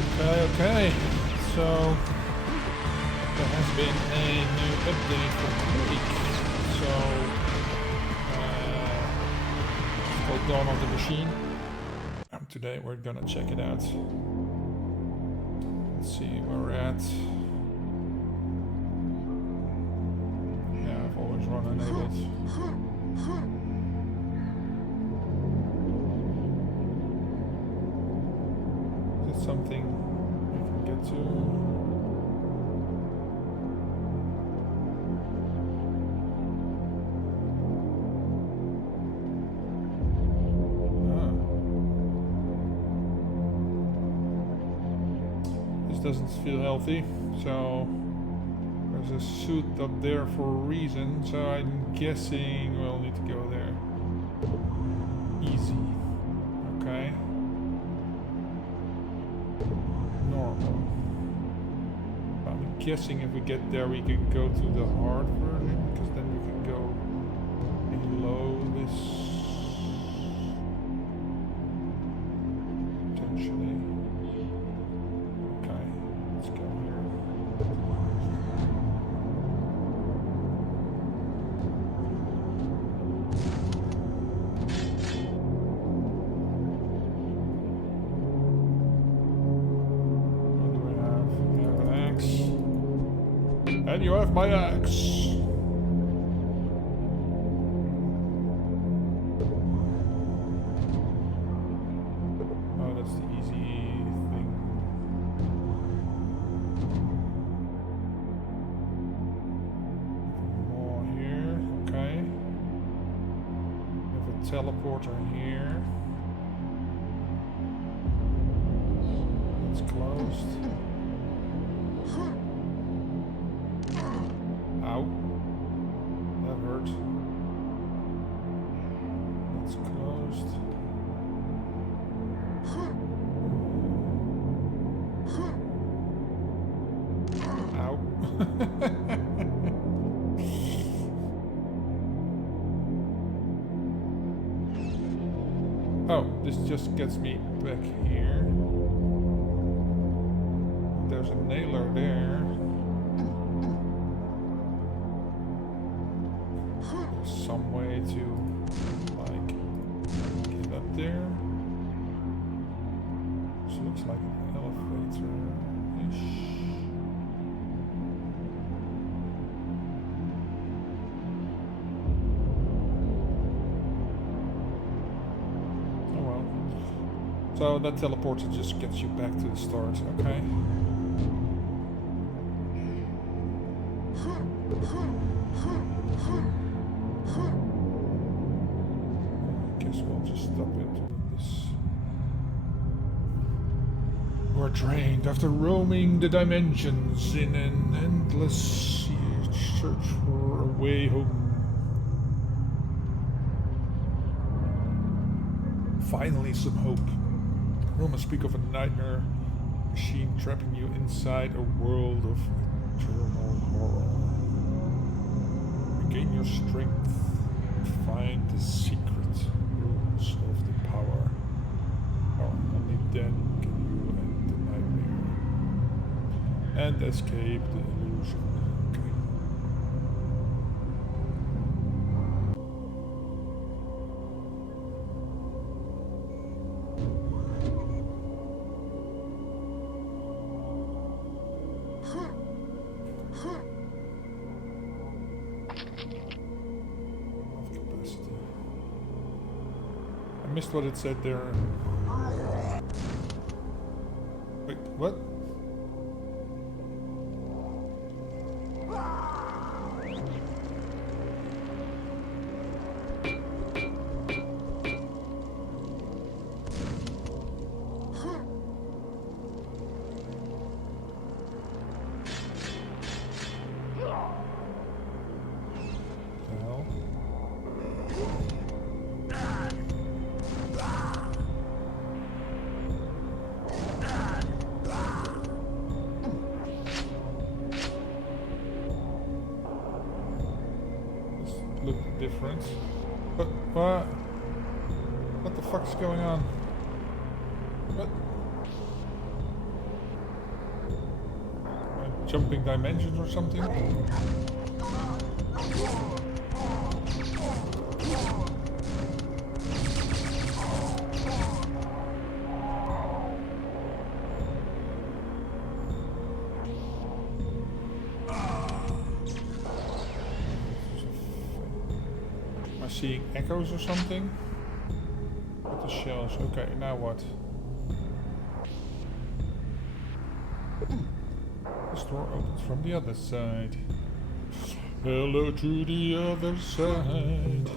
Okay. So there has been a new update for Quake. So it's called Dawn of the Machine. And today we're gonna check it out. Let's see where we're at. Yeah, I've always run enabled. Is it something we can get to? Doesn't feel healthy, so there's a suit up there for a reason, so I'm guessing we'll need to go there. Easy. Okay. Normal. I'm guessing if we get there we can go to the hard version, because then we can go below this potentially. And you have my axe. Oh, that's the easy thing. More here, okay. We have a teleporter here. It's closed. Ow. That hurt. It's closed. Ow. Oh, this just gets me back here. There's a nailer there. Some way to, like, get up there. This looks like an elevator-ish. Oh well. So that teleporter just gets you back to the start, okay. We'll just step into this. We're drained after roaming the dimensions in an endless search for a way home. Finally, some hope. Rumors speak of a nightmare machine trapping you inside a world of eternal horror. Regain your strength and find the secret of the power. Only then can you end the nightmare and escape the illusion. I missed what it said there. Wait, what? Look different. What the fuck is going on? What? jumping dimensions or something? Am I seeing echoes or something? With the shells. Okay, now what? This door opens from the other side. Hello to the other side.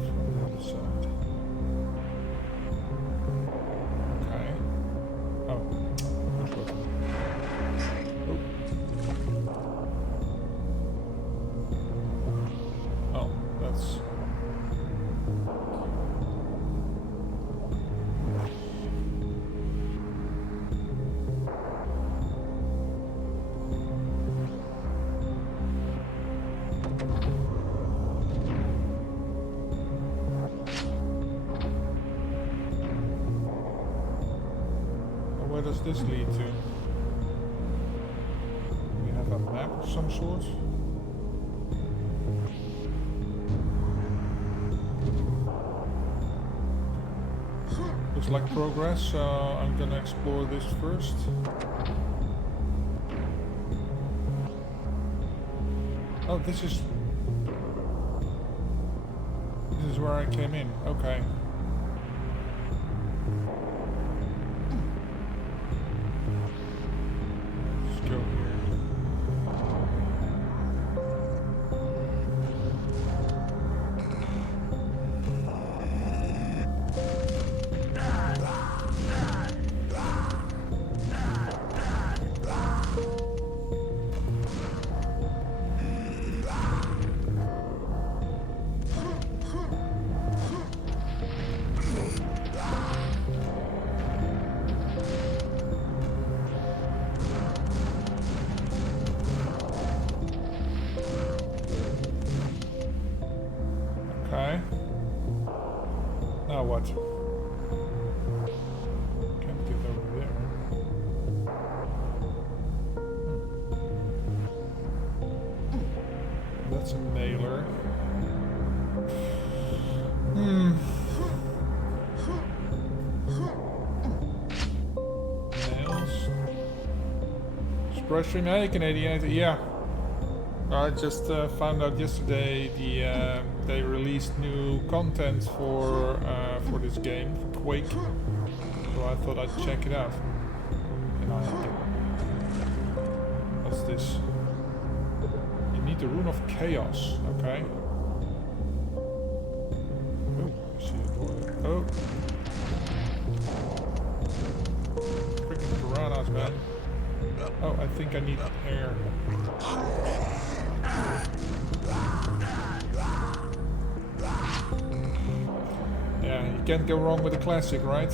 From the other side. Okay. Oh. Push button. Oh. Oh, that's... Where does this lead to? We have a map of some sort. Looks like progress, so I'm gonna explore this first. Oh, this is where I came in. Okay. Let's go here. Okay. Now what? Can't get over there. That's a nailer. Nails. Expression, hey Canadian. Yeah. I just found out yesterday they released new content for this game, for Quake. So I thought I'd check it out. And I what's this? You need the Rune of Chaos. Okay. Oh, I see a door there. Oh. Freaking piranhas, man. Oh, I think I need air. Yeah, you can't go wrong with a classic, right?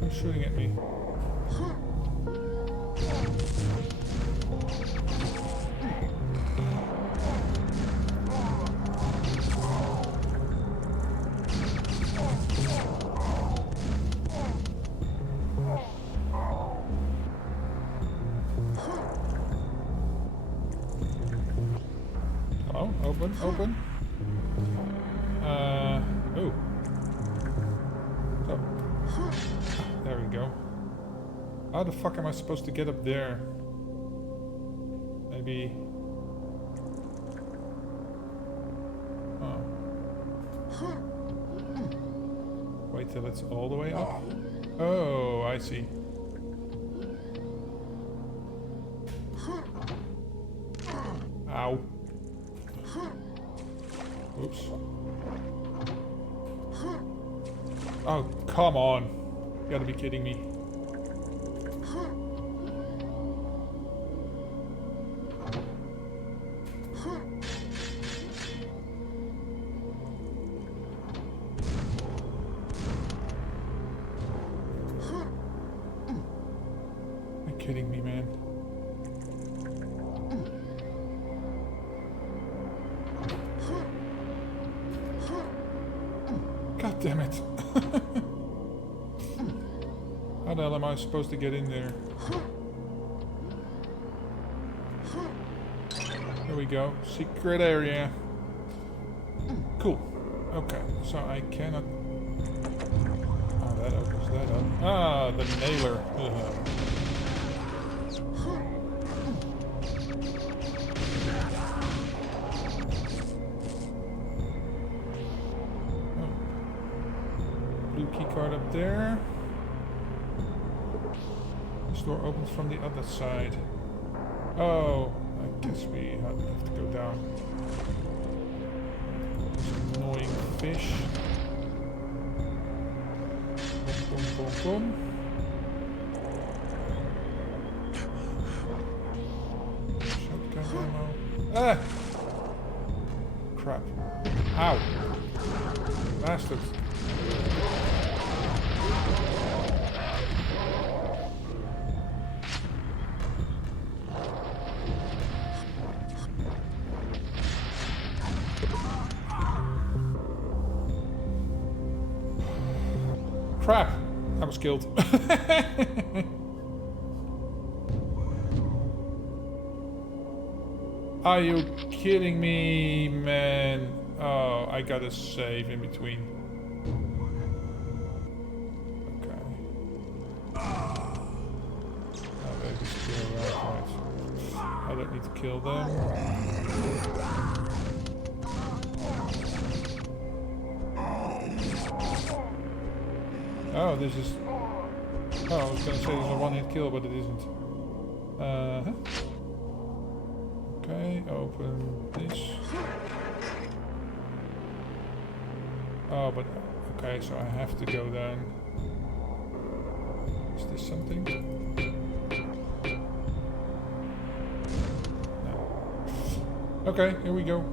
Who's shooting at me? Oh, open, open. Oh. So. There we go. How the fuck am I supposed to get up there? Maybe... Oh. Wait till it's all the way up? Oh, I see. Ow. Oops. Oh, come on. You gotta be kidding me. You're kidding me, man. Damn it. How the hell am I supposed to get in there? There we go. Secret area. Cool. Okay, so I cannot... Oh, that opens that up. Ah, the nailer. Blue key card up there. This door opens from the other side. Oh, I guess we have to go down. This annoying fish. Boom, boom, boom. Shotgun ammo. Ah! Crap. Ow! Bastards. Crap! I was killed. Are you kidding me, man? Oh, I gotta save in between. Okay. Oh, they just kill right. I don't need to kill them. Oh, this is... Oh, I was gonna say there's a one-hit kill, but it isn't. Okay, open this. Oh, but... Okay, so I have to go down. Is this something? No. Okay, here we go.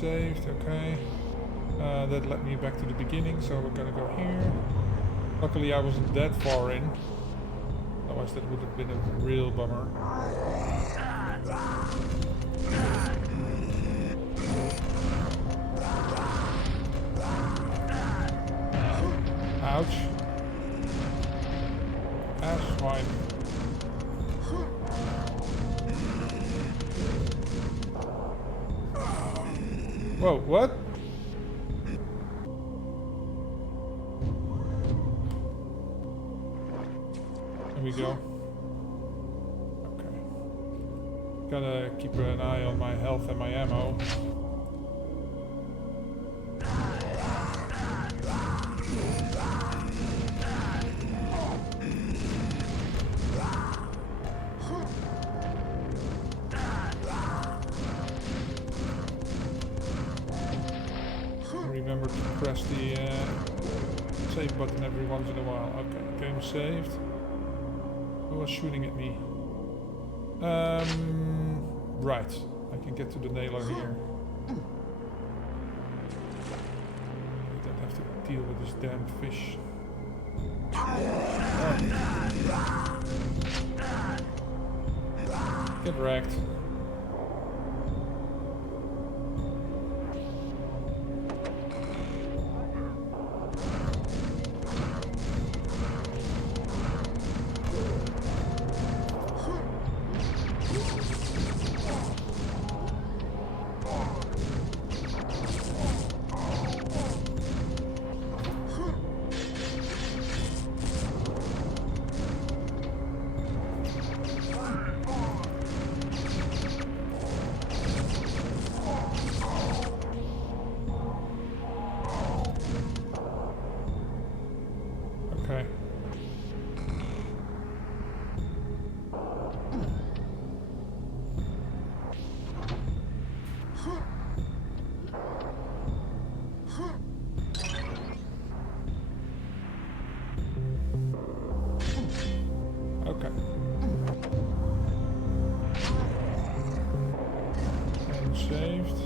Saved, okay. That led me back to the beginning, so we're gonna go here. Luckily I wasn't that far in. Otherwise that would have been a real bummer. Ouch. That's fine. Whoa, what? There we go. Okay. Gotta keep an eye on my health and my ammo. Remember to press the save button every once in a while. Okay, game saved. Who was shooting at me? Right. I can get to the nailer here. I don't have to deal with this damn fish. Oh. Get wrecked. Okay. Okay. And saved.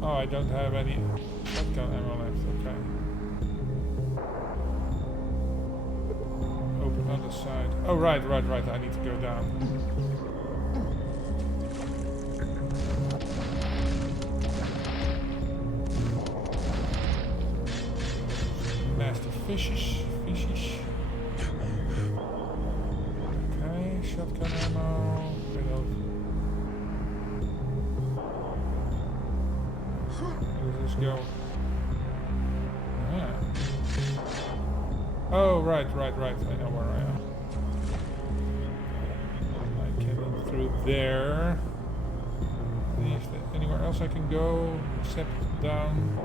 Oh, I don't have any shotgun ammo left. Okay. Open other side. Oh, right. I need to go down. Nasty fishes. Okay, shotgun ammo. Bit of. Where does this go? Ah. Oh, right. I know where I am. I can go through there. Is there anywhere else I can go except down?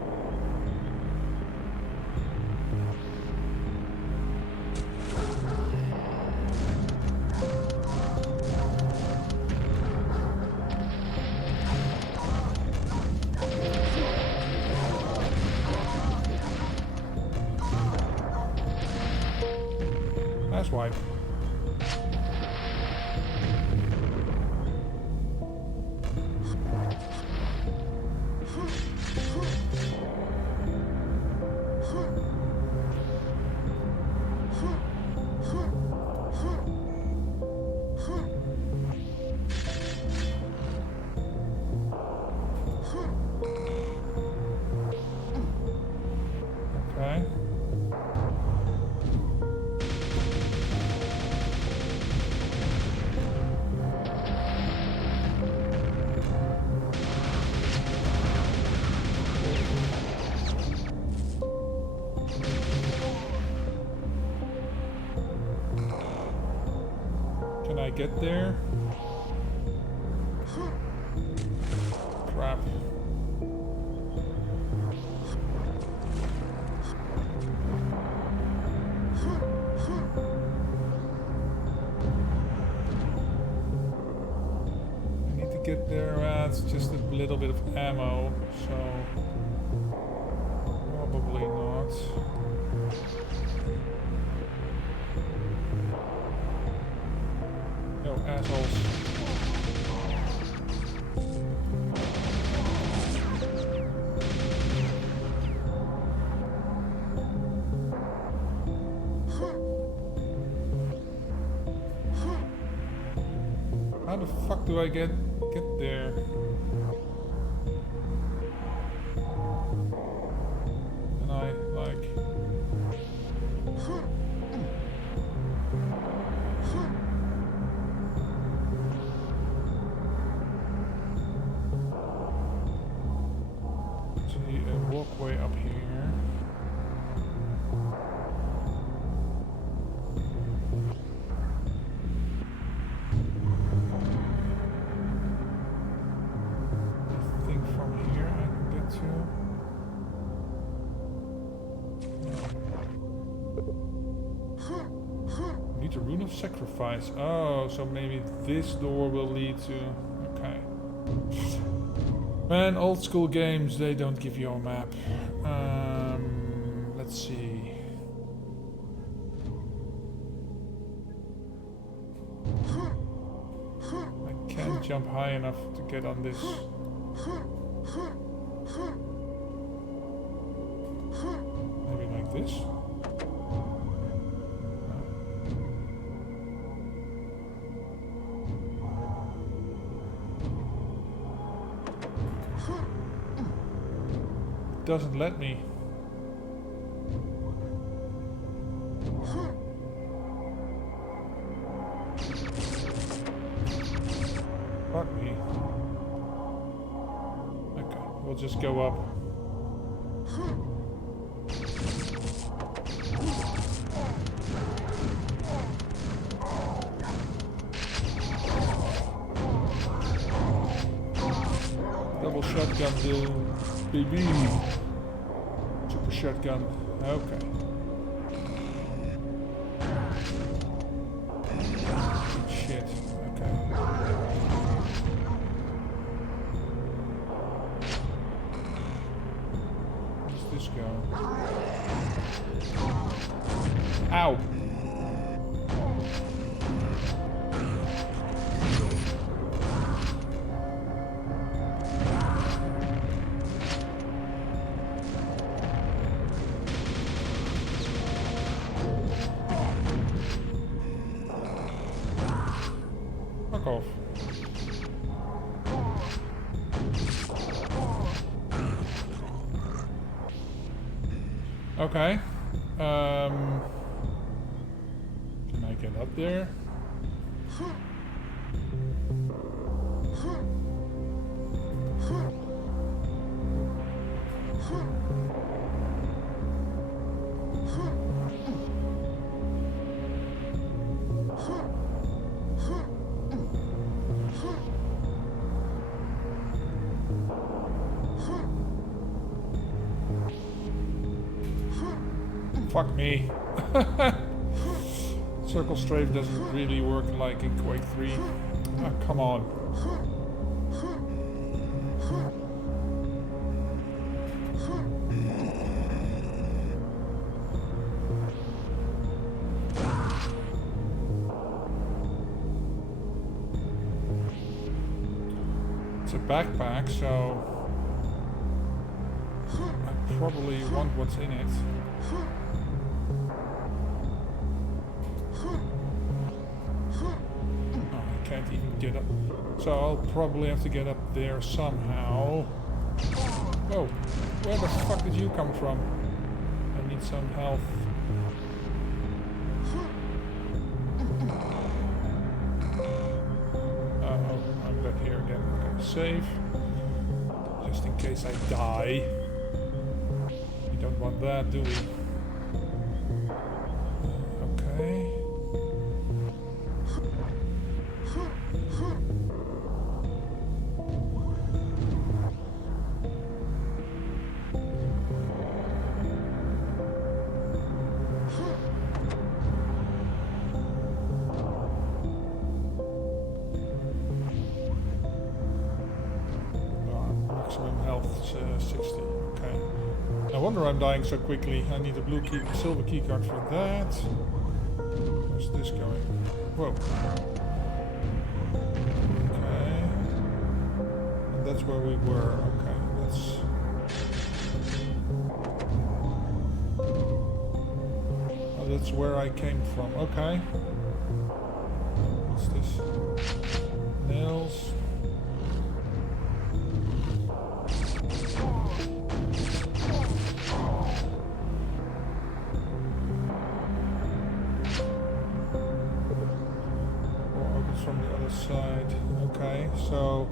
Last wipe. Okay. Can I get there? Crap. I need to get there. It's just a little bit of ammo, so probably not. Yo, assholes. How the fuck do I get there? And I like. See a walkway up here. I think from here I can get to. Need a rune of sacrifice. Oh, so maybe this door will lead to. Okay. Man, old school games, they don't give you a map. Let's see. I can't jump high enough to get on this. Maybe like this? Doesn't let me. Fuck me. Okay, we'll just go up. Double shotgun dude. Baby. Super shotgun. Okay. Shit. Okay. Where does this go? Ow! fuck off. Okay. Can I get up there? Fuck me. Circle strafe doesn't really work like in Quake 3. Ah, come on. It's a backpack, so I probably want what's in it. Can't even get up, so I'll probably have to get up there somehow. Oh, where the fuck did you come from? I need some health. Oh, I'm back here again. Okay, save. Just in case I die. We don't want that, do we? Okay. No wonder I'm dying so quickly. I need a silver keycard for that. Where's this going? Whoa. Okay. And that's where we were. Okay, that's where I came from. Okay. What's this? Nails. From the other side. Okay, so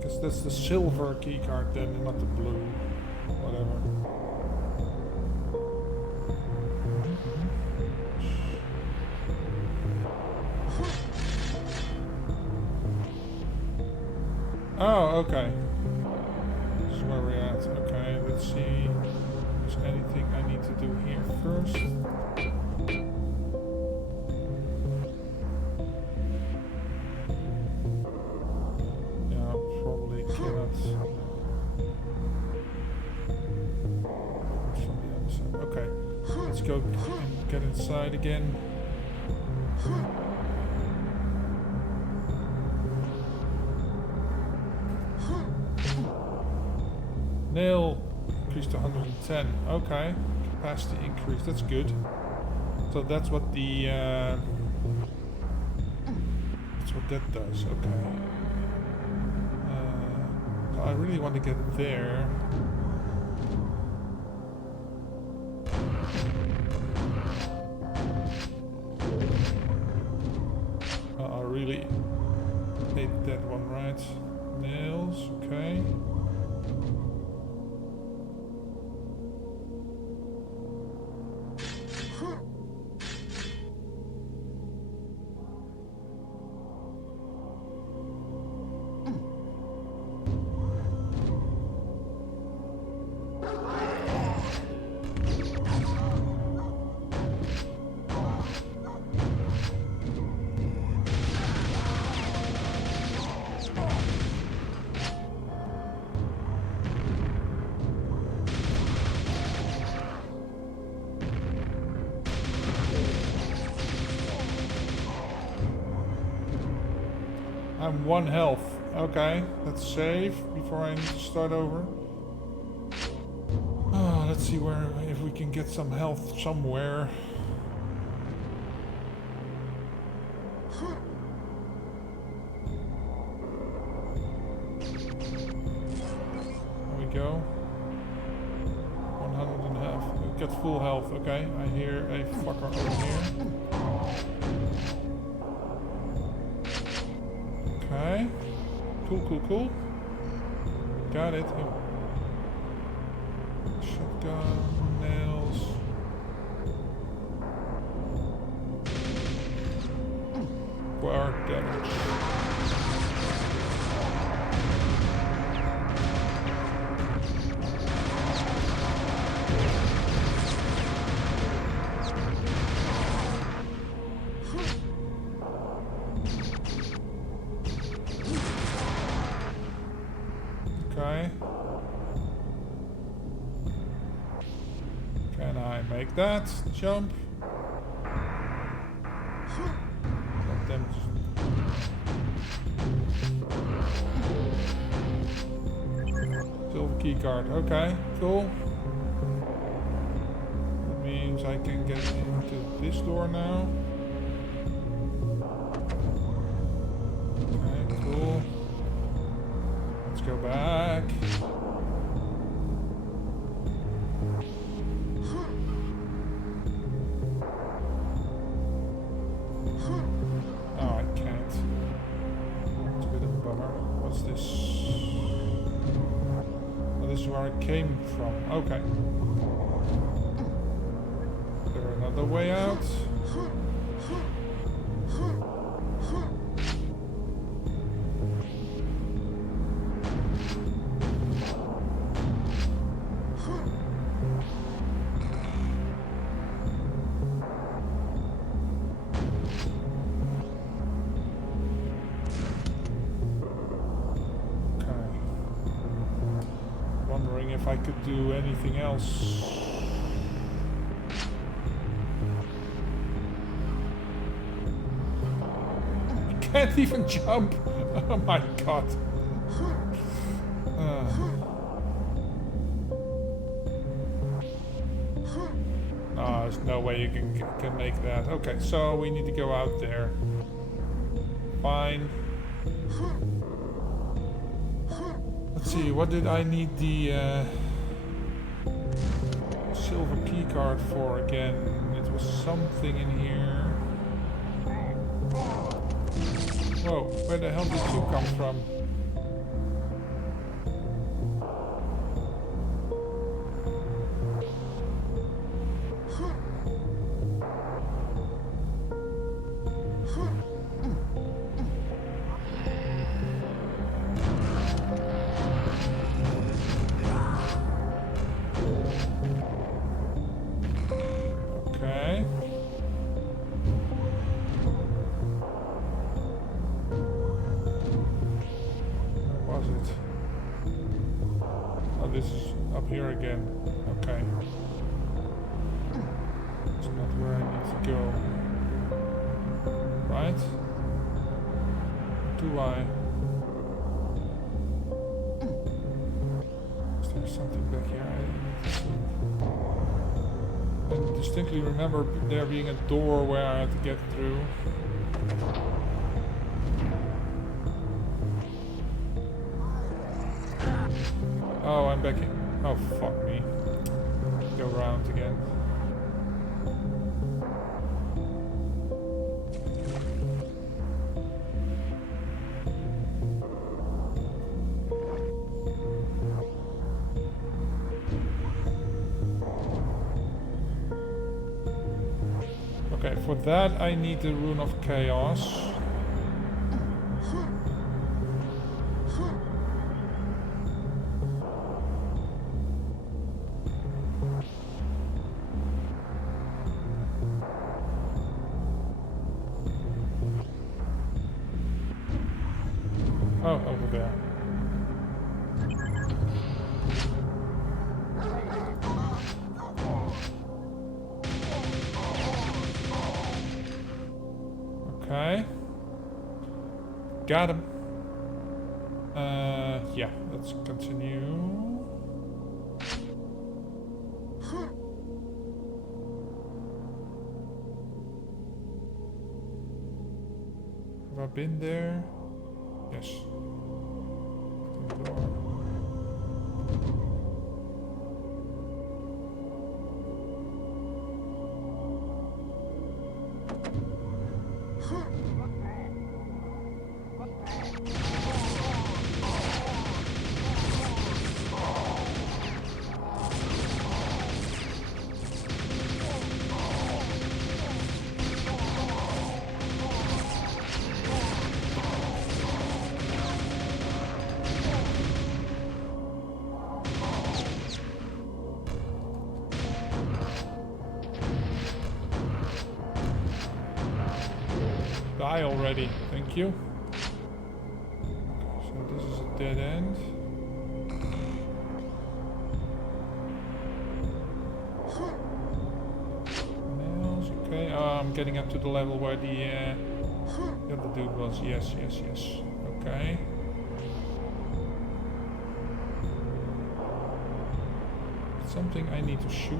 I guess that's the silver keycard then, not the blue. Whatever. Oh, okay. This is where we're at. Okay, let's see if there's anything I need to do here first. Okay, let's go and get inside again. Nail increased to 110. Okay, capacity increase. That's good. So that's what the that's what that does. Okay. So I really want to get there. I really hate that one, right? Nails. Okay. I'm 1 health. Okay, let's save before I need to start over. Oh, let's see if we can get some health somewhere. at full health. Okay, I hear a fucker over here. Okay. Cool. Got it. Oh. Shotgun, nails. Bar damage. Okay. Can I make that jump? That damage. Silver key card. Okay, cool. That means I can get into this door now. Okay, cool. Let's go back. Oh, I can't. It's a bit of a bummer. What's this? Oh, this is where I came from. Okay. Is there another way out? If I could do anything else. I can't even jump. Oh my god. No, there's no way you can make that. Okay, so we need to go out there. Fine. Let's see, what did I need the silver key card for again? It was something in here. Whoa, where the hell did you come from? This is up here again. Okay. It's not where I need to go. Right? Do I? Is there something back here I need to see? I distinctly remember there being a door where I had to get through. Oh, I'm back in. Oh, fuck me. Go around again. Okay, for that I need the Rune of Chaos. Oh, over there. Okay. Got him. Yeah, let's continue. Have I been there? Yes. Die already, thank you. So this is a dead end. Nails, okay. I'm getting up to the level where the other dude was. Yes, yes, yes. Okay. Something I need to shoot.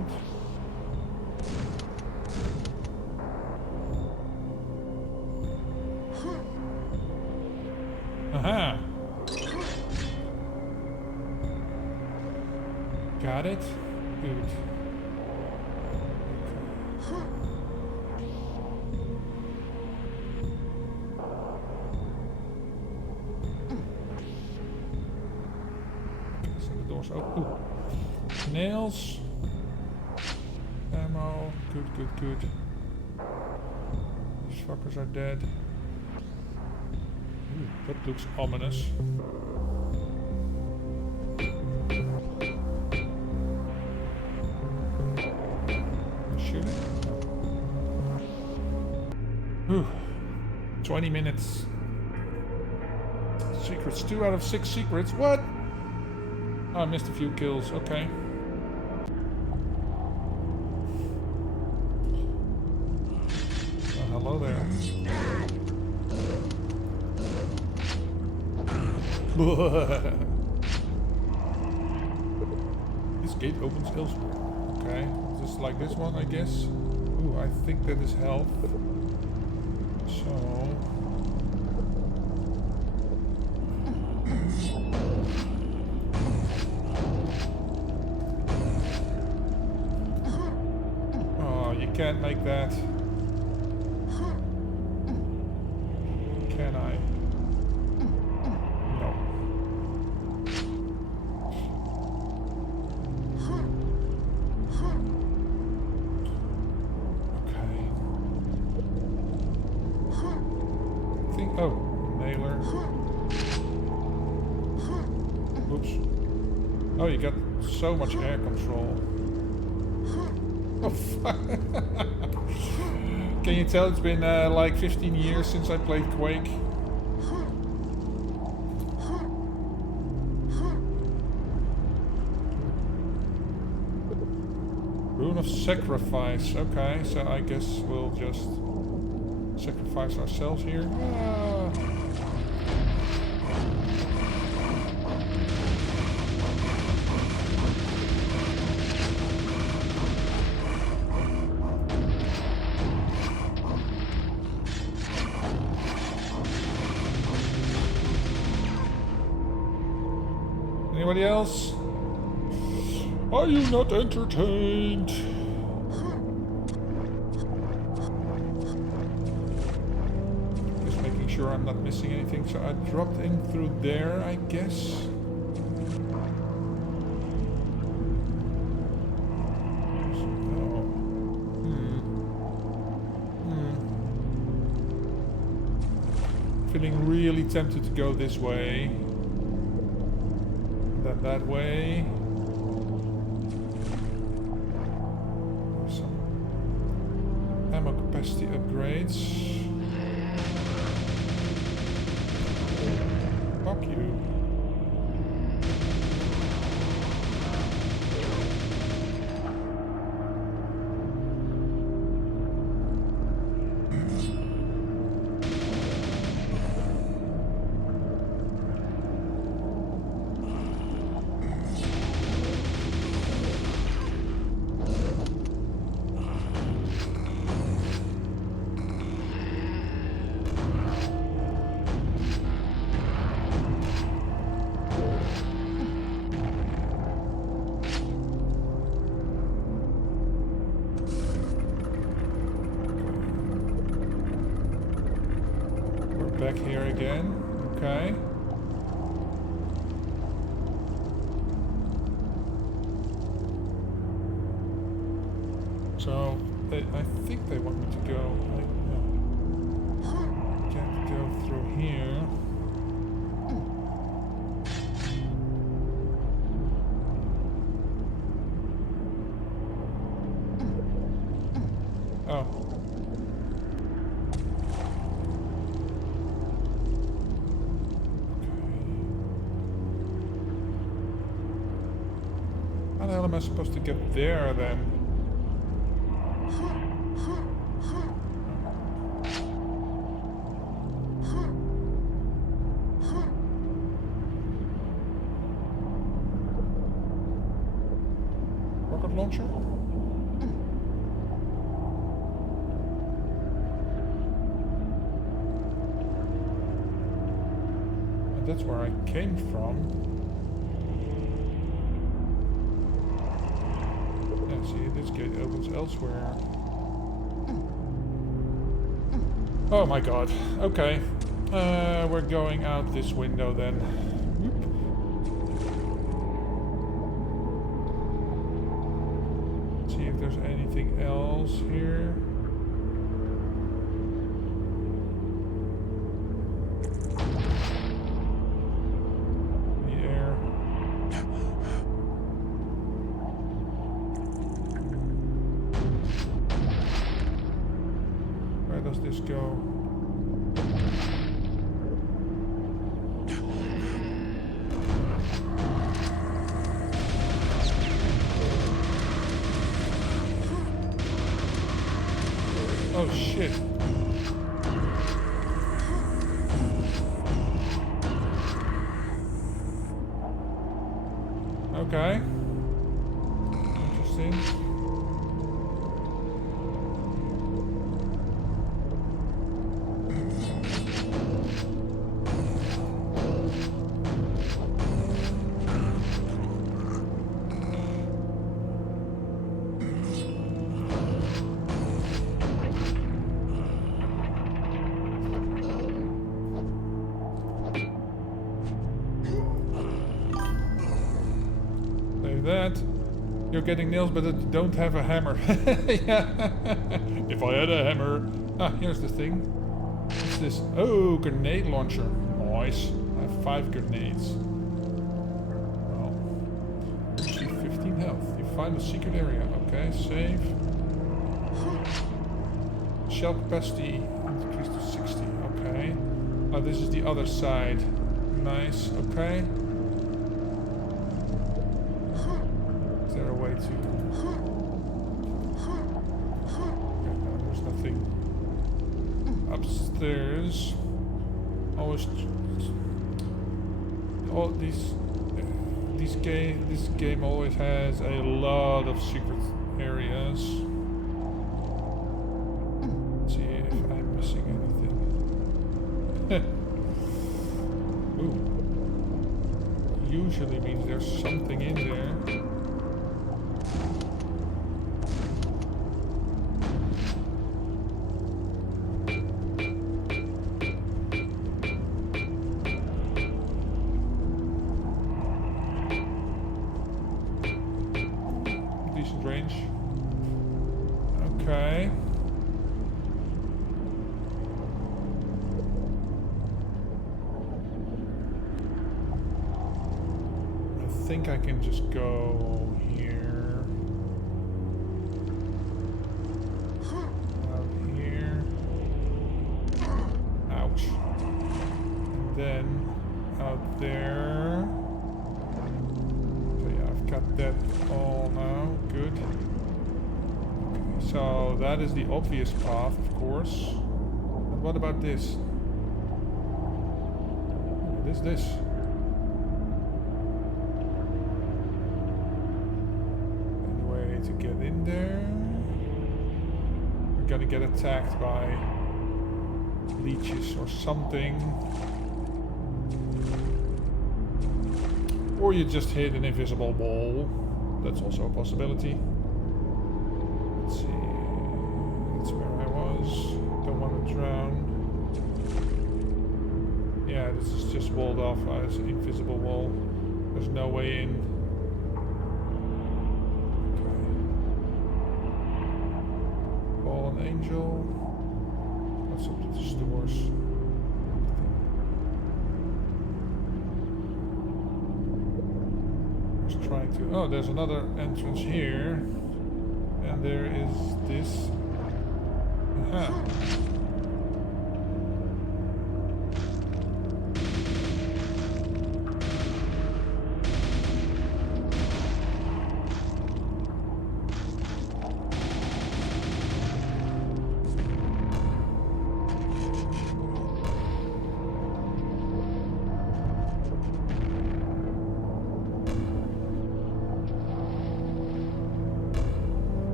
Aha! Got it? Good. So the door's open. Ooh. Nails. Ammo. Good, good, good. These fuckers are dead. That looks ominous. Shoot it. Whew. 20 minutes. Secrets. 2 out of 6 secrets. What? Oh, I missed a few kills. Okay. Oh, hello there. This gate opens elsewhere. Okay, just like this one, I guess. Ooh, I think that is health. So... Oh, you can't make that. Can I? Oh, nailer. Oops. Oh, you got so much air control. Oh, fuck. Can you tell it's been like 15 years since I played Quake? Rune of Sacrifice. Okay, so I guess we'll just sacrifice ourselves here. Anybody else? Are you not entertained? Sure I'm not missing anything, so I dropped in through there, I guess. Feeling really tempted to go this way. And then that way. Some ammo capacity upgrades. Fuck you. back here again. Okay. So, I think they want me to go. Can't go through here. Oh. How the hell am I supposed to get there then? Rocket launcher? And that's where I came from. See, this gate opens elsewhere. Oh my god. Okay. We're going out this window then. Whoop. See if there's anything else here. Go. Oh shit. Okay. Interesting. That you're getting nails, but you don't have a hammer. Yeah. If I had a hammer. Ah, here's the thing. What's this? Oh, grenade launcher. Nice. I have 5 grenades. Well, 15 health. You find a secret area. Okay, save. Shell capacity increased to 60. Okay. Oh, this is the other side. Nice. Okay. Is there a way to... Okay, no, there's nothing. Upstairs. Always... All this game always has a lot of secret areas. Let's see if I'm missing anything. Ooh. Usually means there's something in there. Decent range. Okay. I think I can just go here. Out here. Ouch. And then out there. So yeah, I've got that all now. Good. Okay, so that is the obvious path, of course. But what about this? What is this? Any way to get in there? We're gonna get attacked by leeches or something. Or you just hit an invisible wall. That's also a possibility. Let's see. That's where I was. Don't want to drown. this is just walled off as an invisible wall. There's no way in. Okay. Fallen angel. What's up to the stores? Trying to. Oh, there's another entrance here, and there is this. Aha.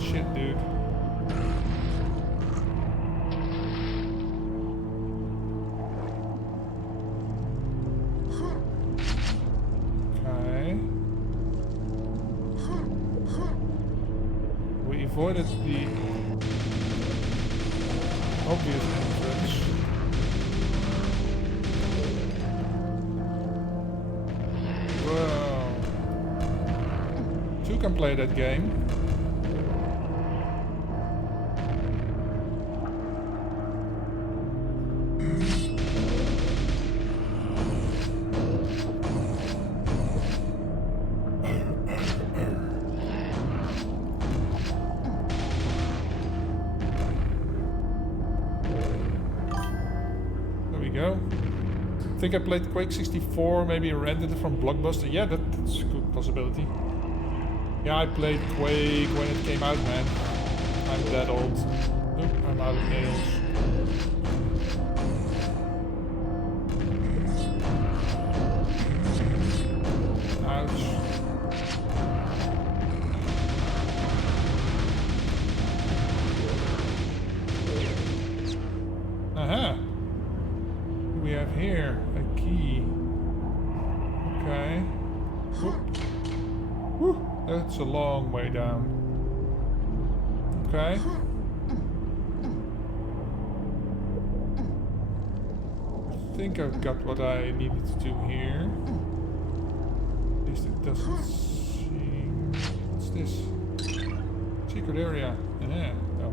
Shit, dude. Okay. We avoided the obvious entrance. Whoa. Two can play that game. I think I played Quake 64, maybe rented it from Blockbuster. Yeah, that's a good possibility. Yeah, I played Quake when it came out, man. I'm that old. Oop, I'm out of nails. Ouch. Aha! We have here a key. Okay. Whoop. Whew, that's a long way down. Okay. I think I've got what I needed to do here. At least it doesn't seem... What's this? Secret area. Yeah. No.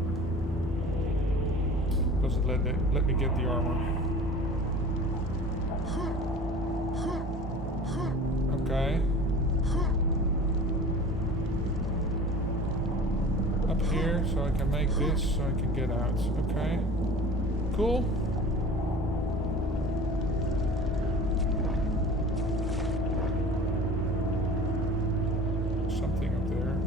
Doesn't let me get the armor. Okay. Up here, so I can make this, so I can get out. Okay. Cool. Something up there.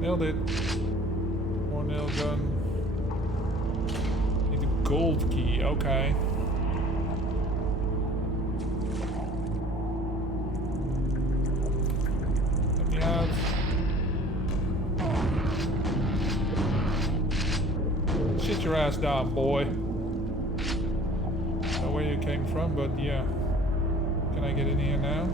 Nailed it. More nail gun. Need a gold key, okay. Let me out. Sit your ass down, boy. Don't know where you came from, but yeah. Can I get in here now?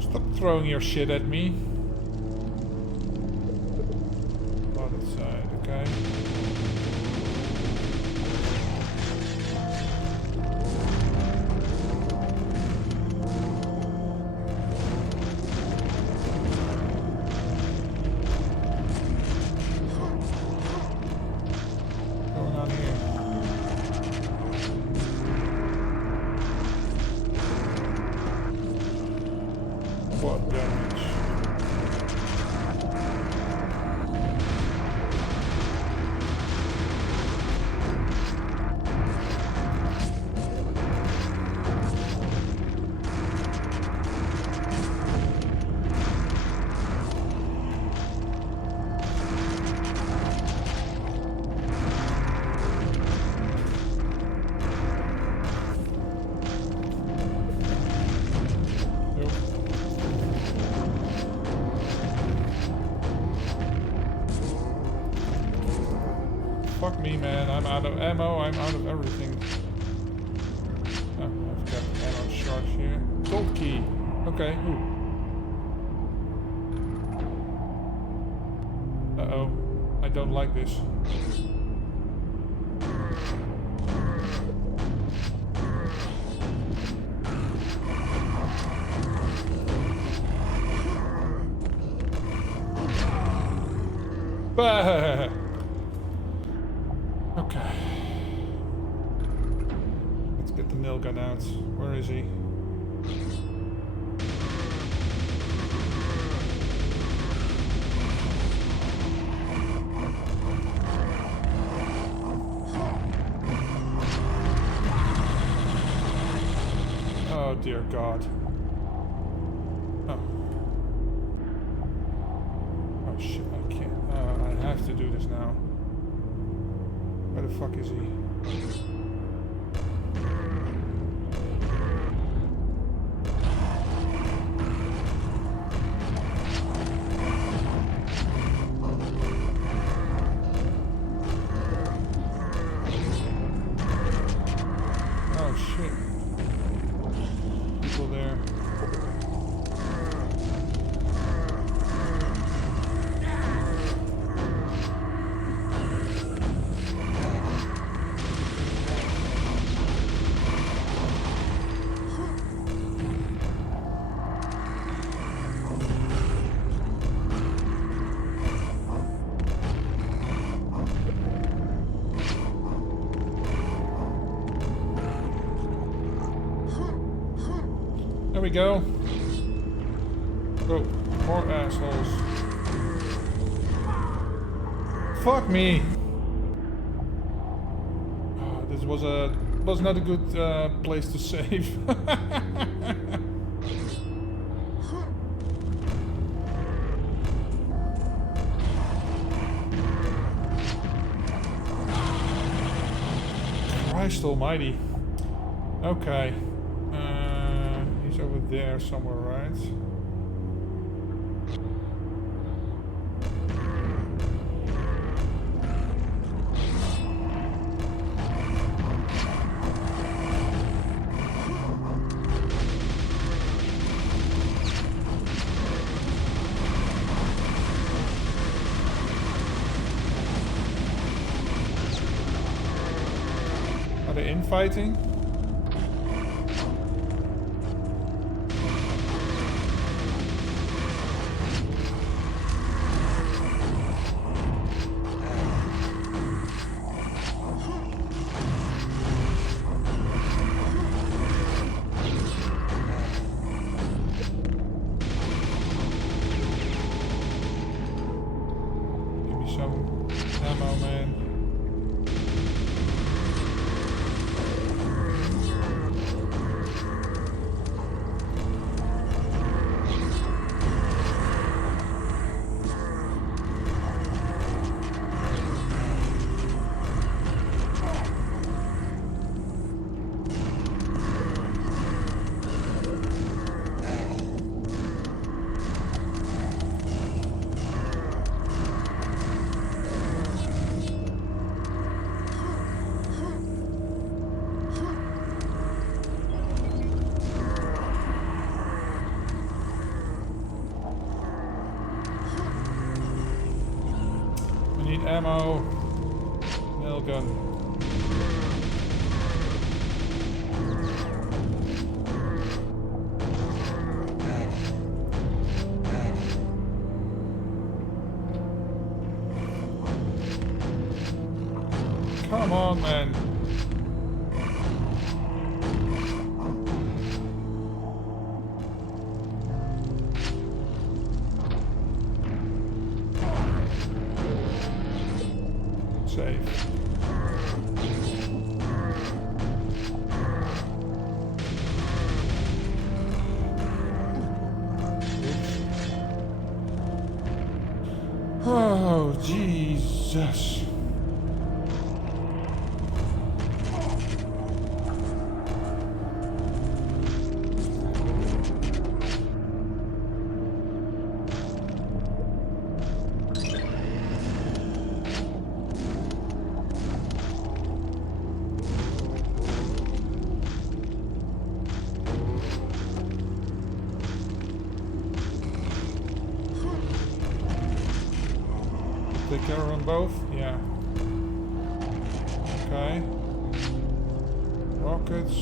Stop throwing your shit at me. Other side, okay. What damage? Fuck me, man. I'm out of ammo. I'm out of everything. Oh, I've got ammo shot here. Gold key. Okay. Ooh. Uh-oh. I don't like this. Bah! Okay. Let's get the nail gun out. Where is he? Oh dear God. Oh. Oh shit, I can't. I have to do this now. Where the fuck is he? Oh shit. People there. There we go. Oh, more assholes. Fuck me. Oh, this was not a good place to save. Christ almighty. Okay. He's over there somewhere, right? Are they infighting? Some ammo, man. Need ammo. Nail gun. Come on, man. Save. Oh, Jesus. Take care of them both? Yeah. Okay. Rockets.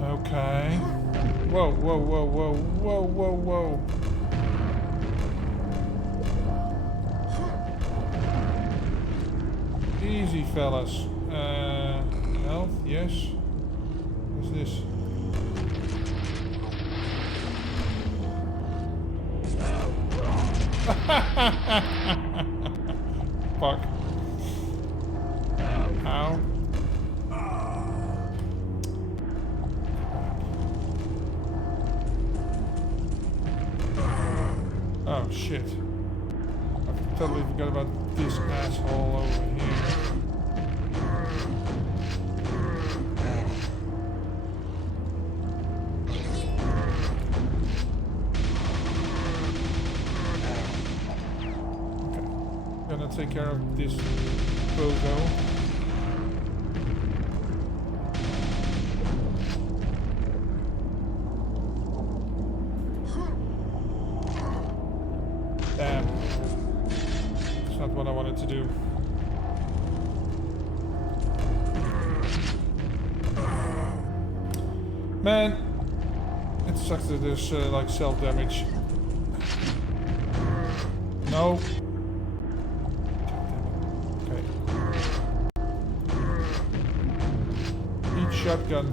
Okay. Whoa, whoa, whoa, whoa, whoa, whoa, whoa. Easy, fellas. Health, yes. What's this? Fuck. Ow. Oh shit. I totally forgot about this asshole over here. Okay. Gonna take care of this bozo. Damn. That's not what I wanted to do. Man, it sucks that there's like self-damage. No. Okay. Eat shotgun.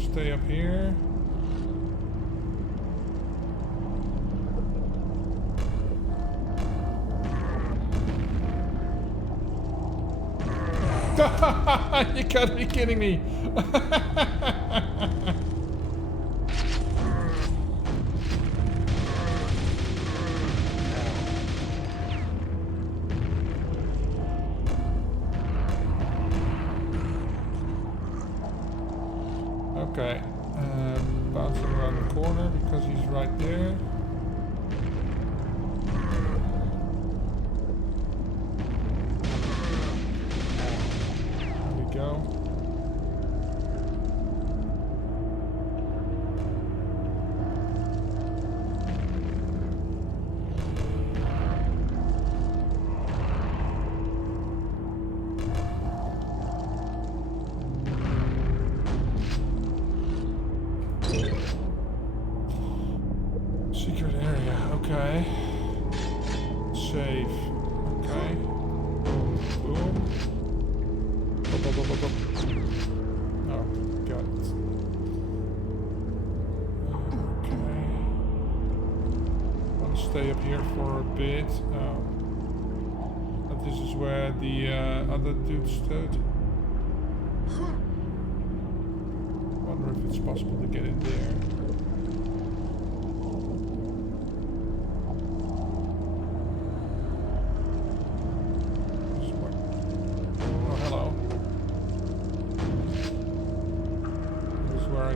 Stay up here. You gotta be kidding me. Okay, bouncing around the corner because he's right there. There we go. Secret area, okay. Save, okay. Boom, boom. Oh, got it. Okay. I'll stay up here for a bit. But this is where the other dude stood. Wonder if it's possible to get in there.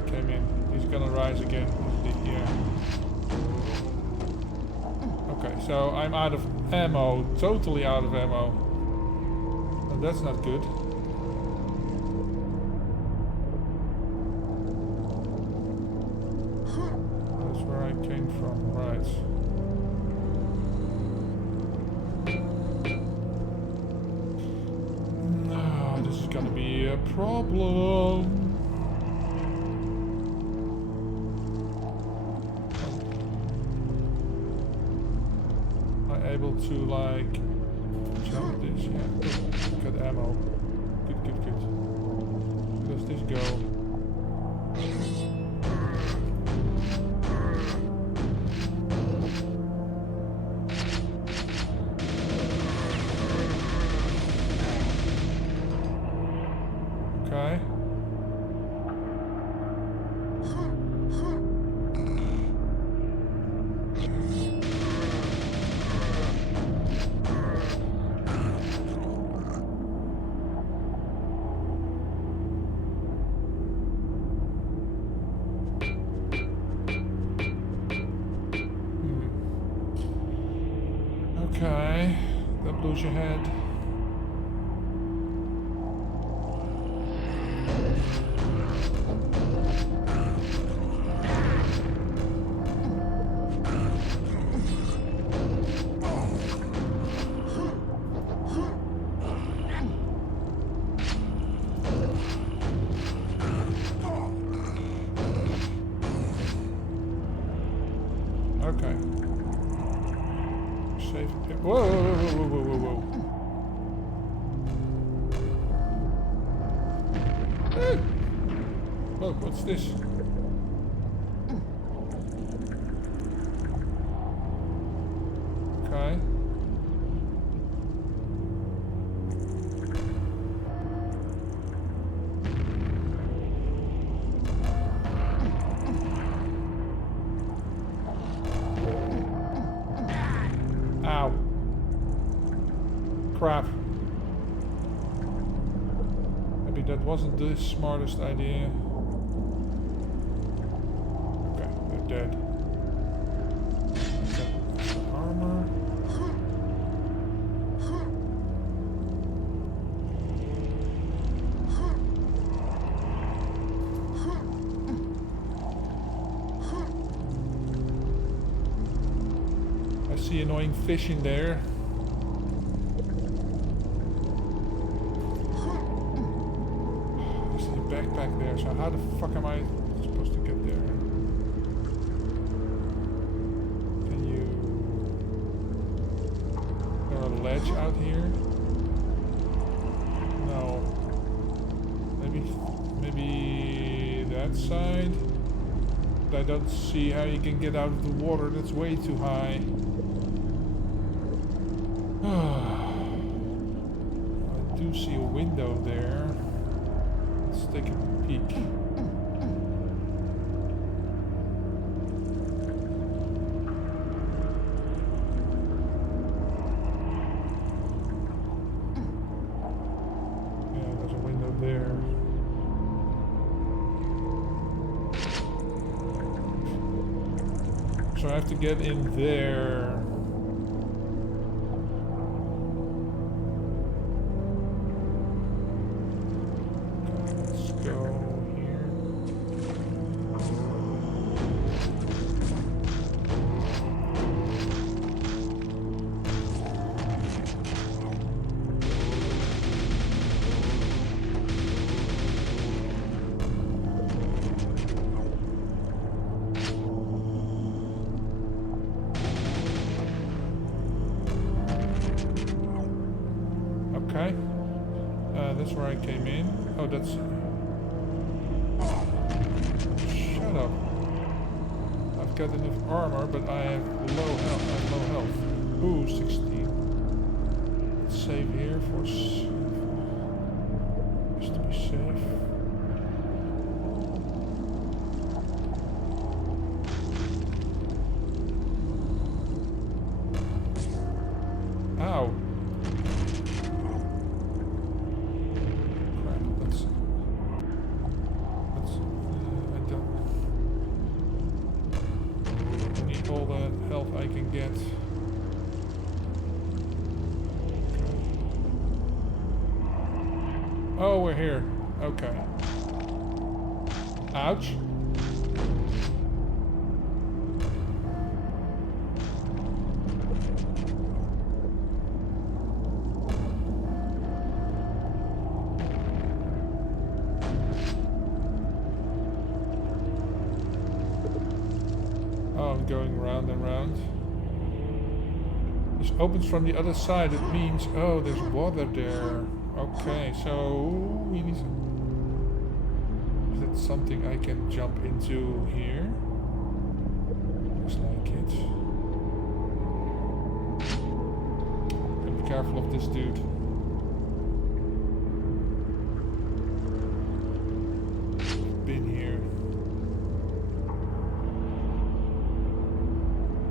Came in. He's gonna rise again. Yeah. Okay, so I'm out of ammo. Totally out of ammo. And that's not good. That's where I came from, right. problem. Am I able to like jump this? Yeah. Got ammo. Good, good, good. Where does this go? Okay. Okay, that blows your head. Okay. Safe. Whoa, whoa, whoa, whoa, whoa, whoa, whoa. Hey! Whoa, what's this? Okay. Ow. Crap. Maybe that wasn't the smartest idea. Okay, they're dead. Okay, some armor. I see annoying fish in there. There's a backpack there, so how the fuck am I supposed to get there? Can you... Is there a ledge out here? No. Maybe that side? But I don't see how you can get out of the water, that's way too high. I do see a window there. Let's take a peek. Yeah, there's a window there. So I have to get in there. Okay. That's where I came in. Oh, that's... Shut up. I've got enough armor, but I have low health. I have low health. Ooh, 16. Let's save here for... Just to be safe. Ow. All the health I can get. Oh, we're here. Okay. Ouch. Oh, I'm going round and round. This opens from the other side. It means, oh, there's water there. Okay, so we need... Is that something I can jump into here? Looks like it. Gotta be careful of this dude. Been here.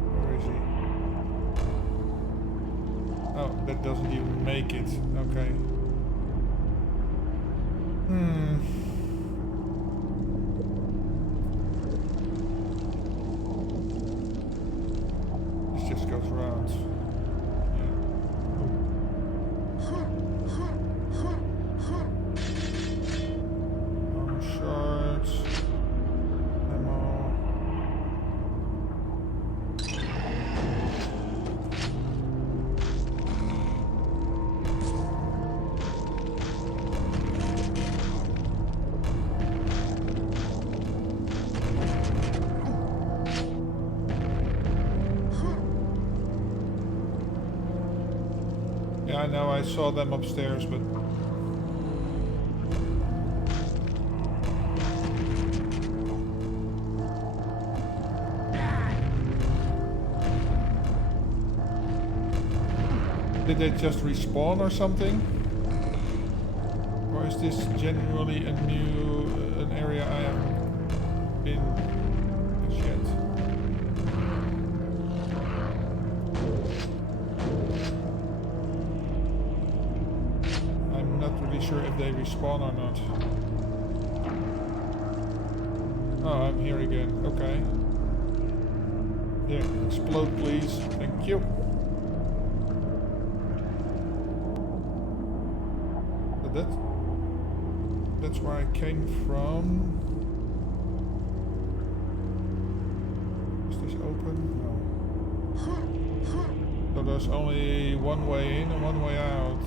Where is he? Oh, that doesn't even make it. Okay. This just goes around. Yeah. Oh, shards. Ammo. Yeah, I know, I saw them upstairs, but... Did they just respawn or something? Or is this genuinely a new... an area I haven't been yet? I'm not really sure if they respawn or not. Oh, I'm here again. Okay. Yeah, explode please. Thank you. But that's where I came from. Is this open? No. So there's only one way in and one way out.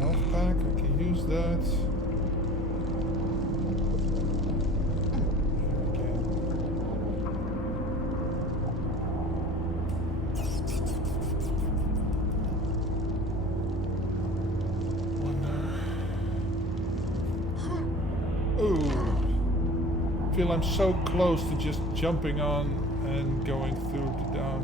Health pack, I can use that. I feel I'm so close to just jumping on and going through the down.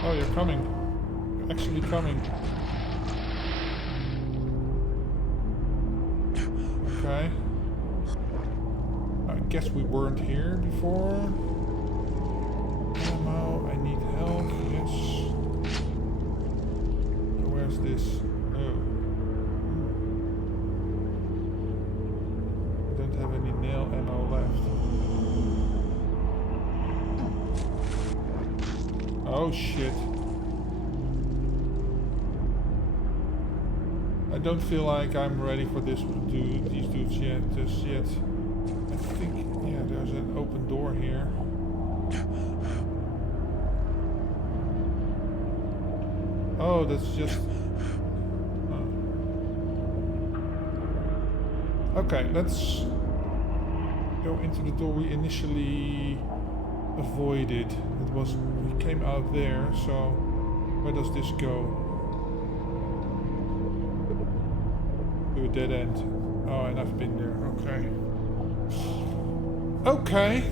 Oh, you're coming. You're actually coming. Okay. I guess we weren't here before. Ammo, I need help. Yes. Where's this? Oh. I don't have any nail ammo left. Oh shit. I don't feel like I'm ready for these dudes yet, just yet. I think, yeah, there's an open door here. Oh, that's just... Okay, let's go into the door we initially avoided. It was, we came out there, so where does this go? To a dead end. Oh, and I've been there. Okay. Okay.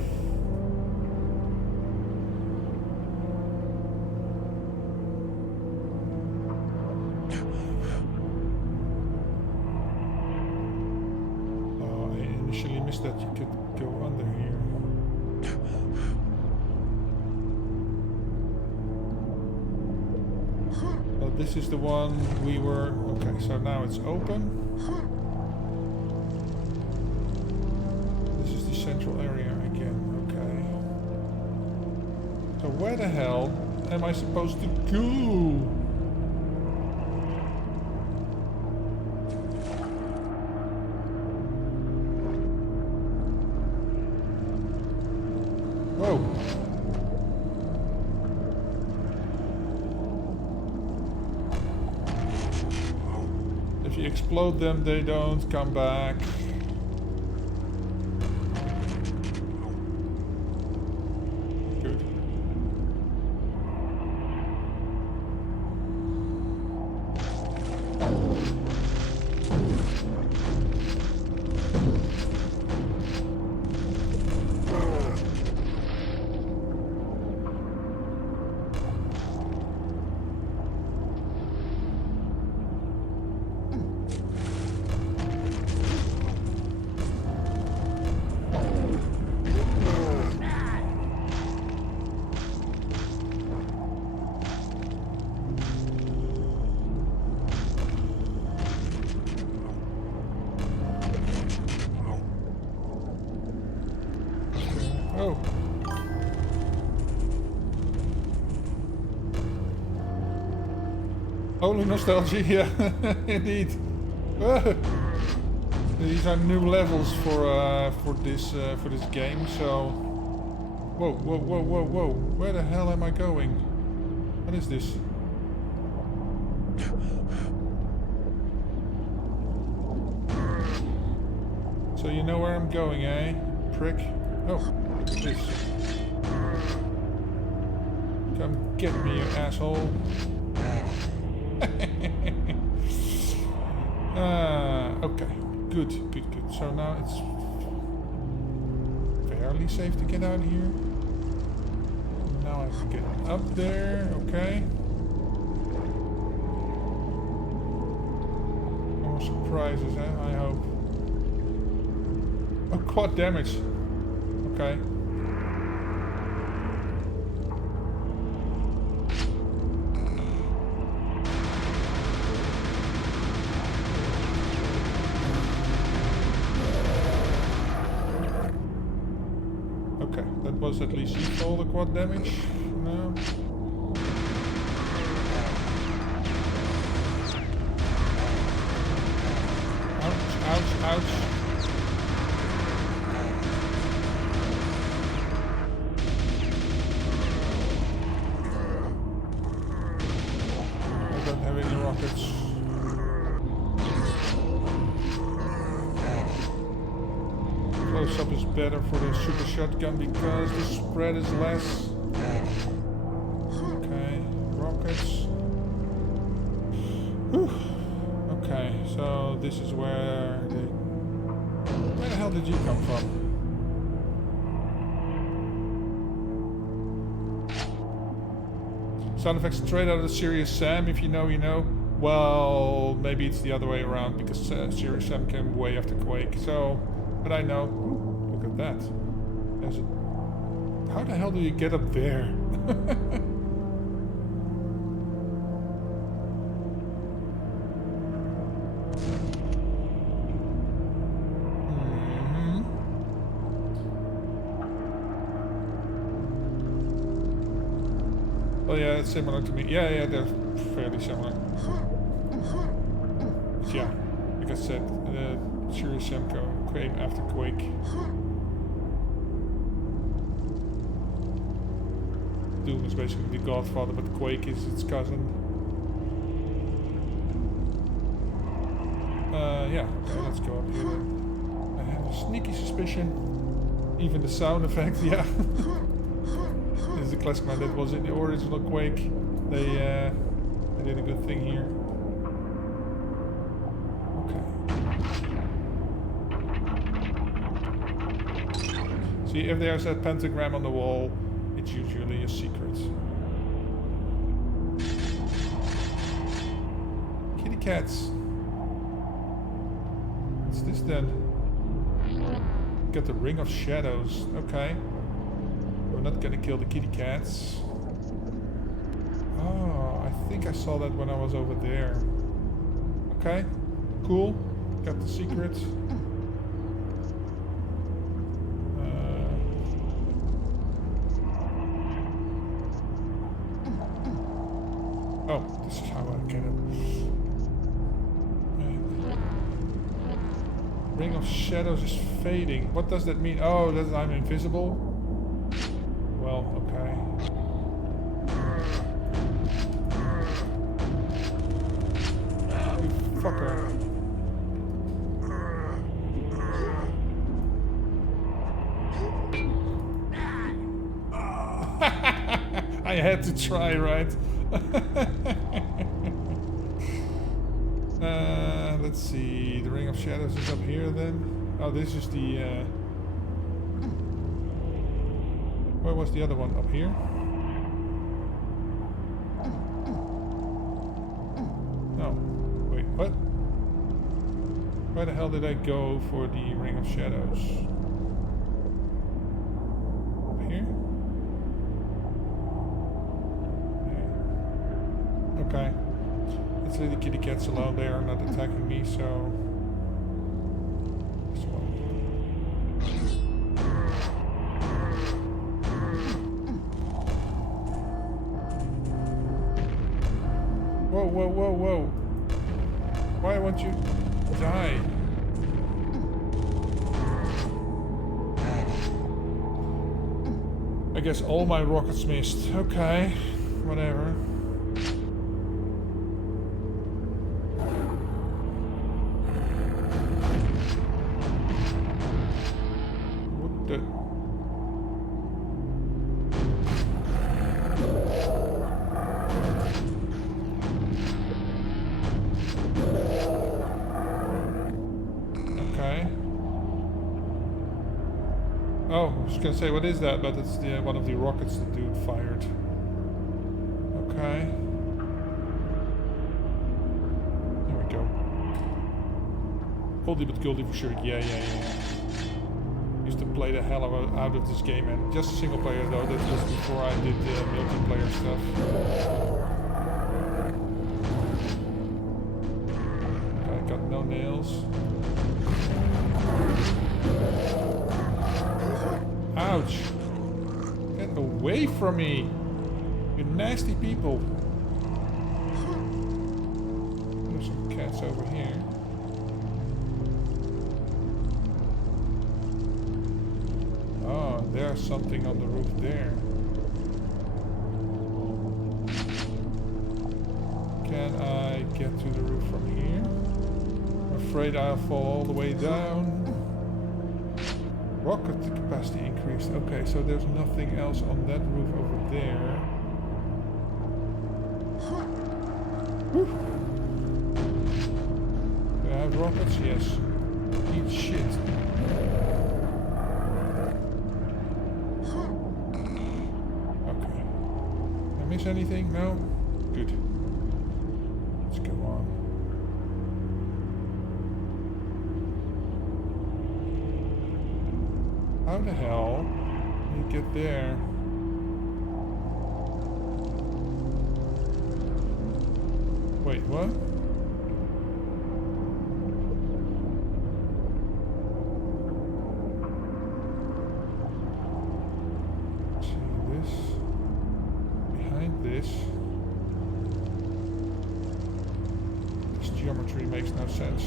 was that you could go under here. Well, this is the one we were... Okay, so now it's open. This is the central area again, okay. So where the hell am I supposed to go? Whoa. If you explode them, they don't come back. Good. Oh. Holy nostalgia, yeah, indeed. These are new levels for this game. So, whoa, whoa, whoa, whoa, whoa! Where the hell am I going? What is this? So you know where I'm going, eh, prick? Oh, look at this. Come get me, you asshole. Okay, good. So now it's fairly safe to get out here. Now I can get up there, okay. No more surprises, I hope. Oh, quad damage. Okay. Okay, that was at least all the quad damage. No. Ouch, ouch, ouch. I don't have any rockets. Close up is better for the super shotgun because the spread is less. Okay, rockets. Whew. Okay, so this is where the hell did you come from? Sound effects straight out of Serious Sam. If you know, you know. Well, maybe it's the other way around because Serious Sam came way after Quake. So. But I know. Ooh, look at that. There's a... How the hell do you get up there? Oh yeah, it's similar to me. Yeah, they're fairly similar. But yeah, like I said, Serious Sam came after Quake. Doom is basically the Godfather, but Quake is its cousin. Yeah, okay, let's go up here then. I have a sneaky suspicion. Even the sound effect, yeah. This is a classic man that was in the original Quake. They did a good thing here. See, if there's a pentagram on the wall, it's usually a secret. Kitty cats. What's this then? Got the Ring of Shadows. Okay. We're not gonna kill the kitty cats. Oh, I think I saw that when I was over there. Okay. Cool. Got the secret. Oh, this is how I get it. Ring of Shadows is fading. What does that mean? Oh, that I'm invisible? Well, okay. You fucker. I had to try, right? Let's see. The Ring of Shadows is up here then. Oh, this is the... Where was the other one? Up here? No. Wait, what? Where the hell did I go for the Ring of Shadows? Up here? Yeah. Okay. Let's leave the kitty cats alone. They are not attacking me, so... This one. Whoa, whoa, whoa, whoa. Why won't you die? I guess all my rockets missed. Okay, whatever. What the... Okay. Oh, I was gonna say, what is that? But it's the one of the rockets the dude fired. Okay. There we go. Oldie but goldie for sure. Yeah. Used to play the hell out of this game, and just a single player though. That was before I did the multiplayer stuff. Okay, got no nails. Ouch! Get away from me! You nasty people! There's some cats over here. Oh, there's something on the roof there. Can I get to the roof from here? I'm afraid I'll fall all the way down. Rocket capacity increased. Okay, so there's nothing else on that roof over there. Woo. Do I have rockets? Yes. Eat shit. Okay. Did I miss anything? No? Good. Let's go on. How the hell do you get there? Wait, what? See this? Behind this? This geometry makes no sense.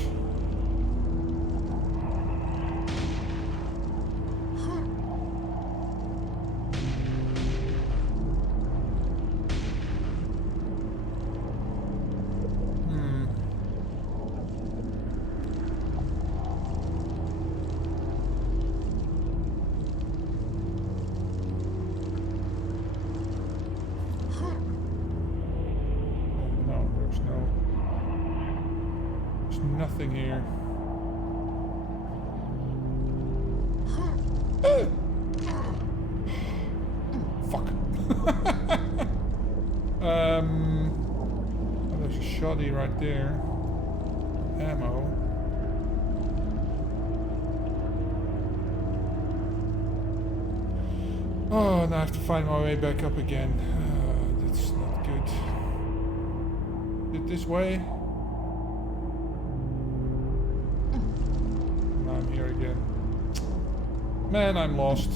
Nothing here. Fuck. Oh, there's a shoddy right there. Ammo. Oh, now I have to find my way back up again. That's not good. This way? Now I'm here again. Man, I'm lost.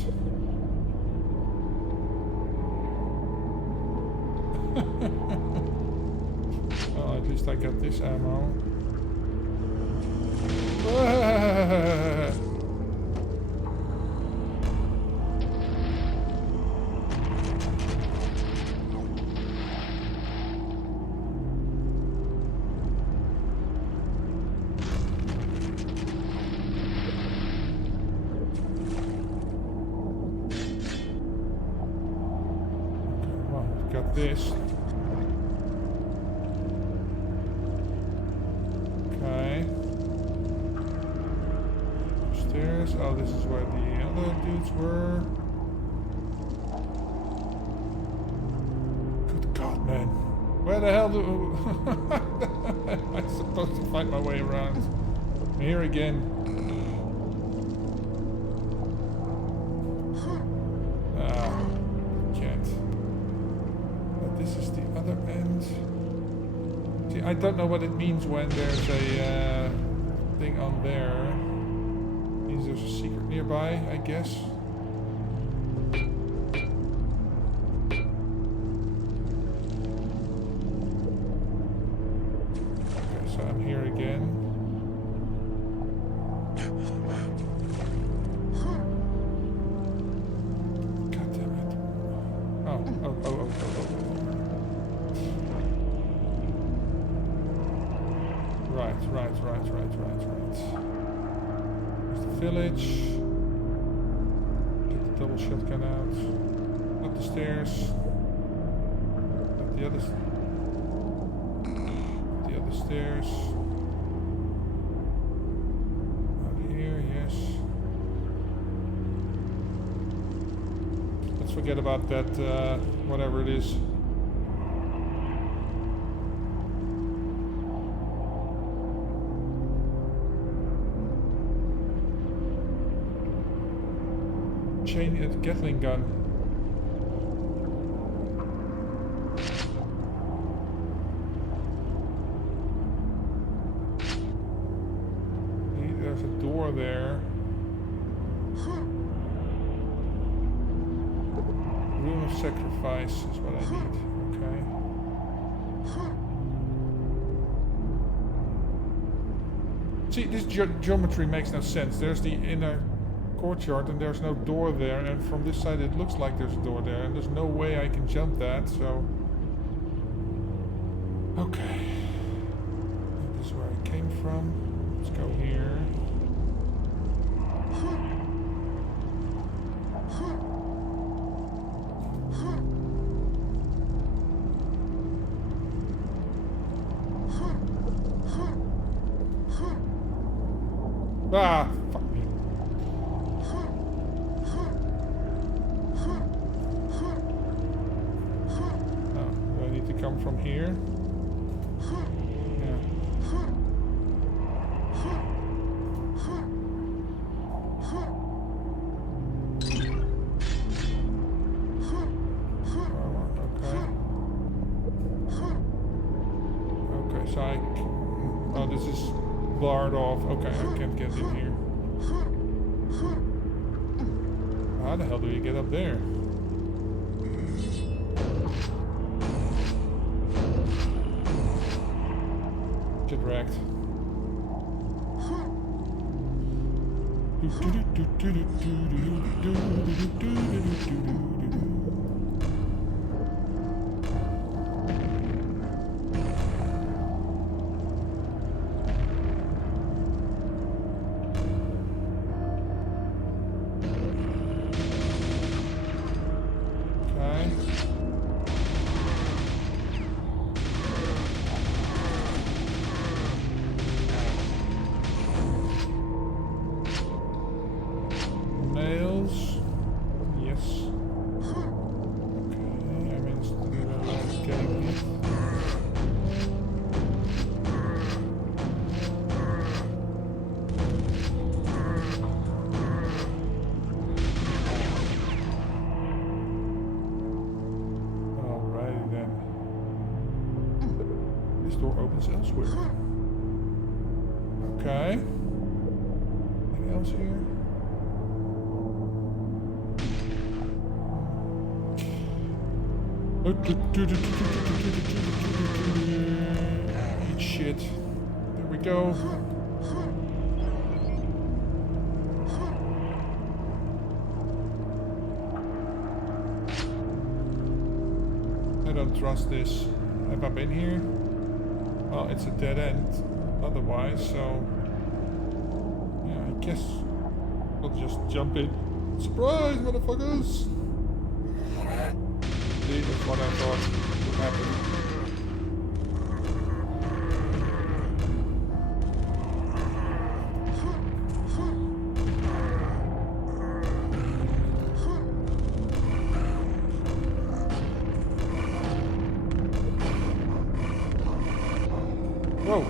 Well, at least I got this ammo. Got this. Okay. Upstairs. Oh, this is where the other dudes were. Good God, man. Where the hell do am I supposed to find my way around? I'm here again. I don't know what it means when there's a thing on there. Means there's a secret nearby, I guess. Okay, so I'm here again. God damn it. Oh. Right. There's the village. Get the double shotgun out. Up the stairs. Up the other stairs. Out here, yes. Let's forget about that, whatever it is. Gatling gun. There's a door there. Room of sacrifice is what I need. Okay. See, this geometry makes no sense. There's the inner courtyard and there's no door there, and from this side it looks like there's a door there, and there's no way I can jump that, so okay, this is where I came from. Let's go here. Ah, fuck me. Come from here. Yeah. Okay, so oh, this is barred off. Okay, I can't get in here. How the hell do you get up there? Wrecked. What's elsewhere? Okay. Anything else here? Eat shit. There we go. I don't trust this. Have I been here? Well, it's a dead end otherwise, so yeah, I guess we'll just jump in. Surprise, motherfuckers! See, that's what I thought would happen. Whoa!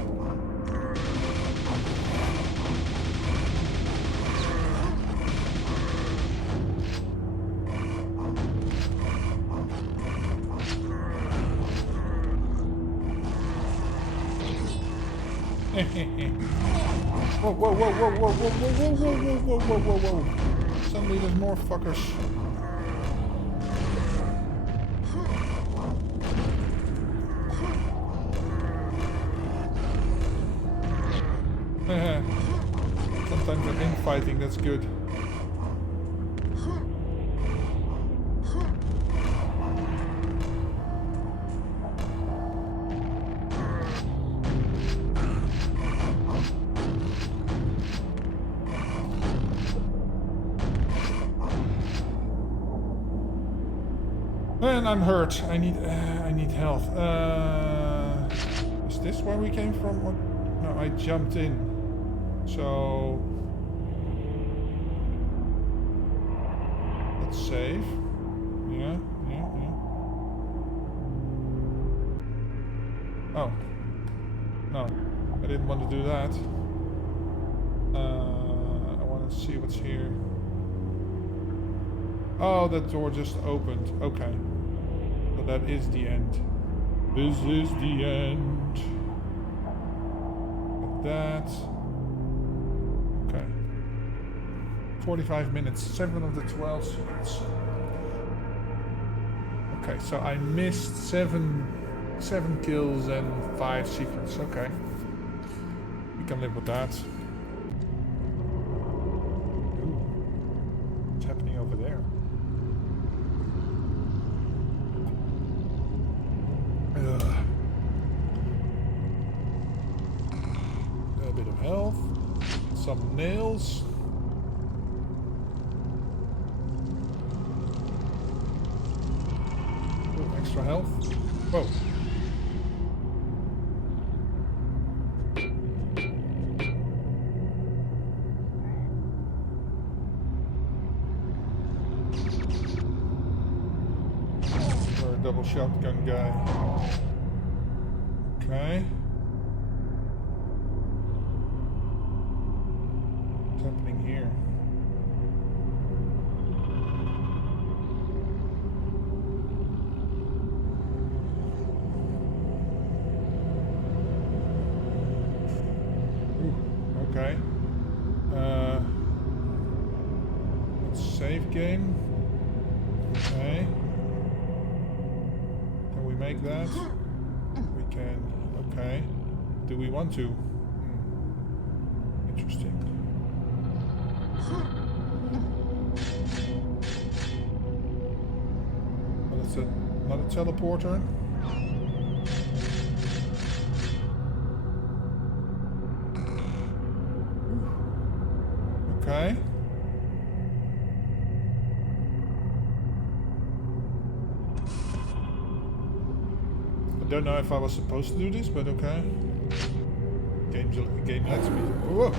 Whoa, whoa, whoa, whoa, whoa, whoa, whoa, whoa, whoa, whoa, whoa, whoa, whoa. Suddenly there's more fuckers. Sometimes I'm infighting, that's good. And I'm hurt. I need health. Is this where we came from? What? No, I jumped in. So let's save. Yeah. Oh. No, I didn't want to do that. I want to see what's here. Oh, that door just opened. Okay. So that is the end. This is the end. Like that. Okay. 45 minutes. 7 of the 12 secrets. Okay, so I missed 7 kills and 5 secrets. Okay. We can live with that. Ooh. What's happening over there? A bit of health, some nails. Ooh, extra health. Whoa. Or a double shotgun guy. Okay. What's happening here? Ooh, okay. Let's save game. Okay. Can we make that? We can. Okay. Do we want to? Interesting. Well, that's not a teleporter. Okay. I don't know if I was supposed to do this, but okay. Game lets me. Whoa.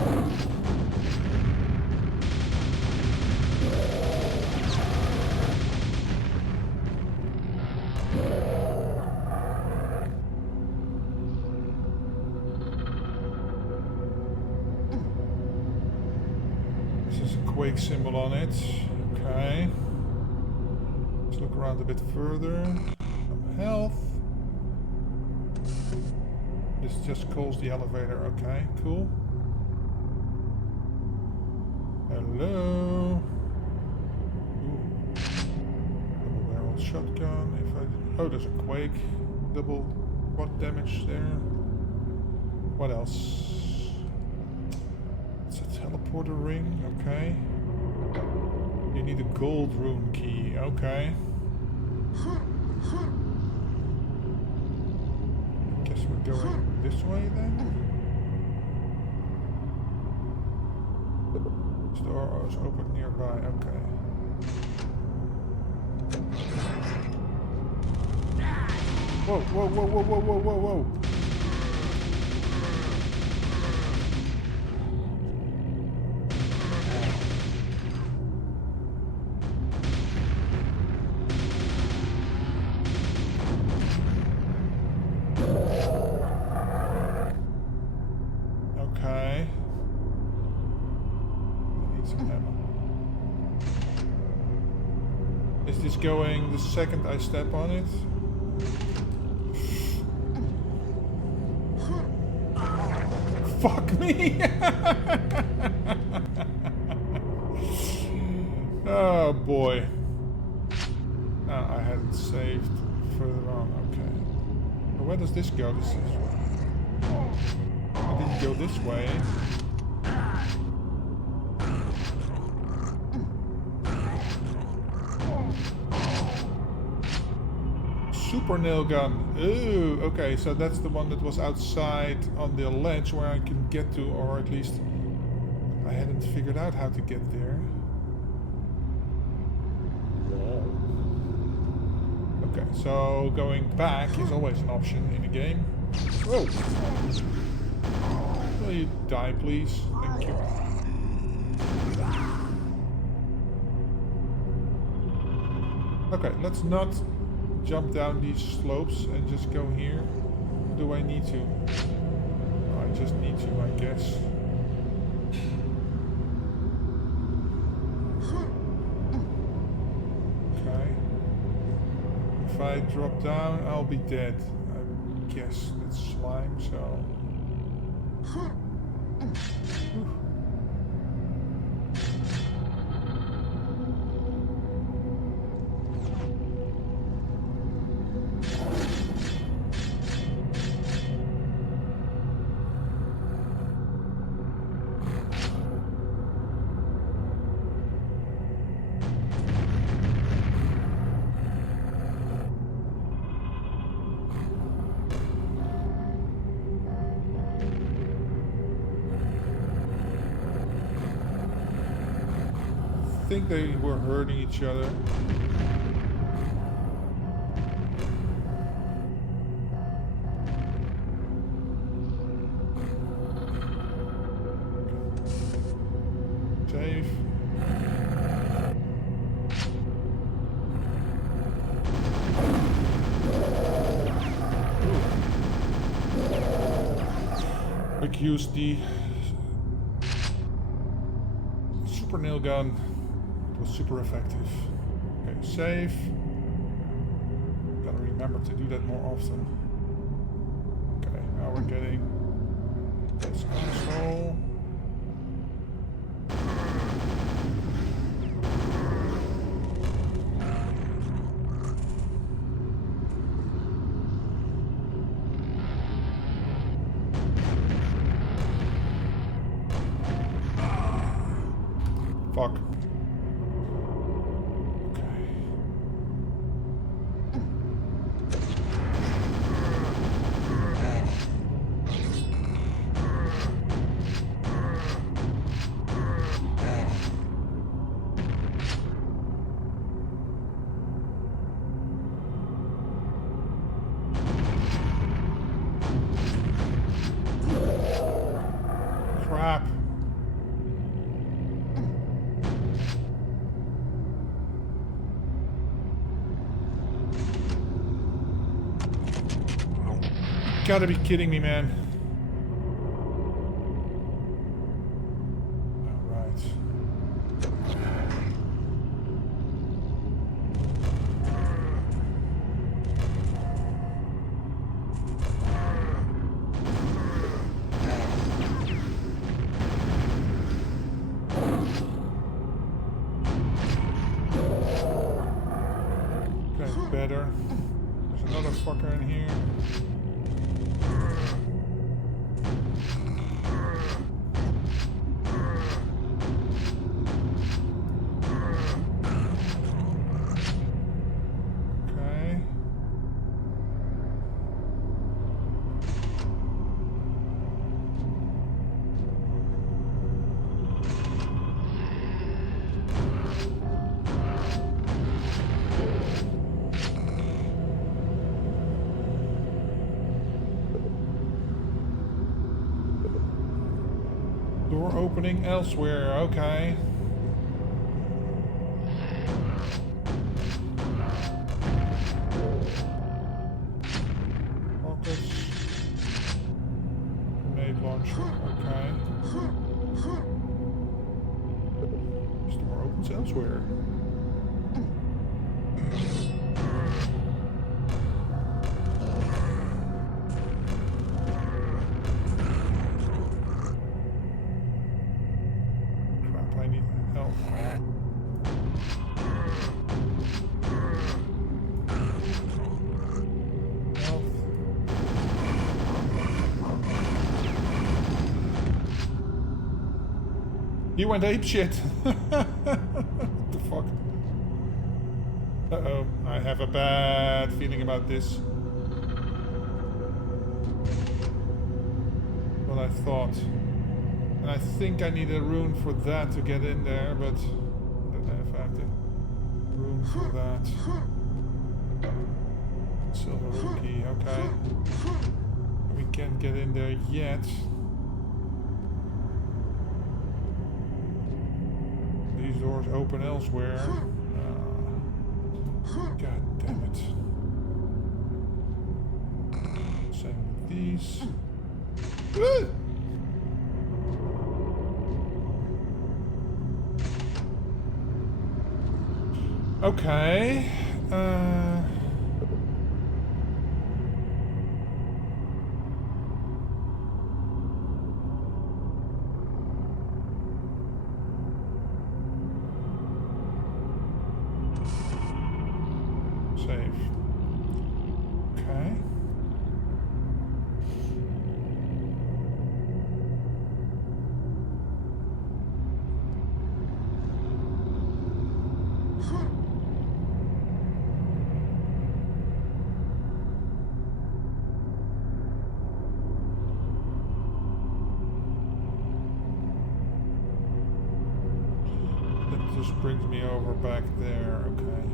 This is a Quake symbol on it. Okay. Let's look around a bit further. Some health. This just calls the elevator. Okay, cool. Hello. Ooh. Double barrel shotgun. If I oh, there's a quake. Double what damage there? What else? It's a teleporter ring. Okay. You need a gold rune key. Okay. Guess we're going this way then. This door is open nearby. Okay. Whoa! Whoa! Whoa! Whoa! Whoa! Whoa! Whoa! Whoa! Okay. I need some ammo. Is this going the second I step on it? Fuck me! Oh boy. I hadn't saved further on. Okay. But where does this go? This is... I didn't go this way. Super nail gun. Ooh, okay, so that's the one that was outside on the ledge where I can get to, or at least I hadn't figured out how to get there. Okay, so going back is always an option in a game. Whoa! Will you die, please? Thank you. Okay, let's not jump down these slopes and just go here. Do I need to? Oh, I just need to, I guess. Okay. If I drop down, I'll be dead. I guess it's slime, so... I think they were hurting each other. Save. Quick use the super nail gun. It was super effective. Okay, save. Gotta remember to do that more often. Okay, now we're getting this asshole. Fuck. Crap. Gotta be kidding me, man. Alright. motherfucker in here. Okay. Door opening elsewhere, okay. Rockets. Grenade launcher, okay. This door opens elsewhere. Crap, I need help. Health. He went apeshit. What the fuck? Uh-oh, I have a bad feeling about this. What I thought. And I think I need a rune for that to get in there, but I don't know if I have the rune for that. Silver rune key, okay. We can't get in there yet. These doors open elsewhere. God damn it. Same with these. Okay. Save. Okay. That just brings me over back there, okay.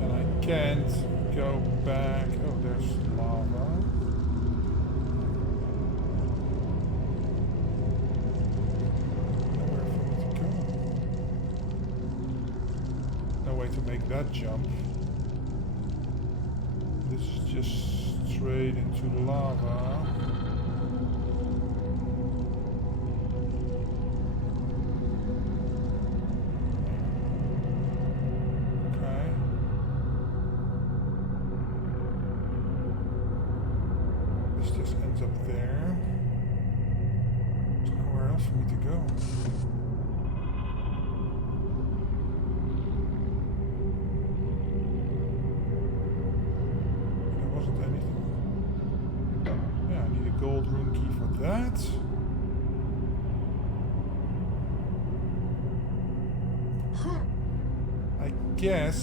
And I can't go back. Oh, there's lava. Nowhere for me to go. No way to make that jump. This is just straight into lava. Up there. There's nowhere else for me to go. There wasn't anything. Yeah, I need a gold rune key for that. I guess.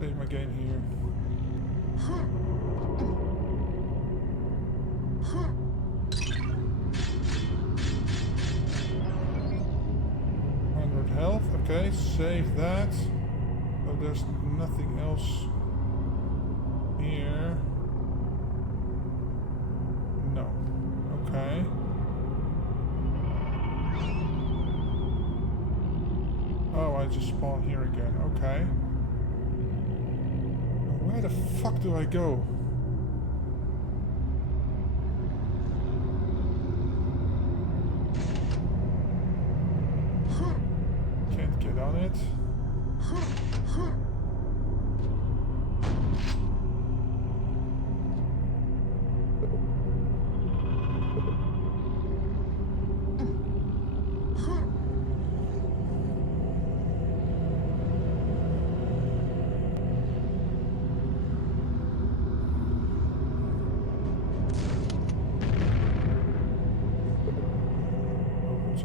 Save my game here. Health, okay, save that. Oh, there's nothing else here. No. Okay. I just spawn here again. Okay. Where the fuck do I go? Can't get on it.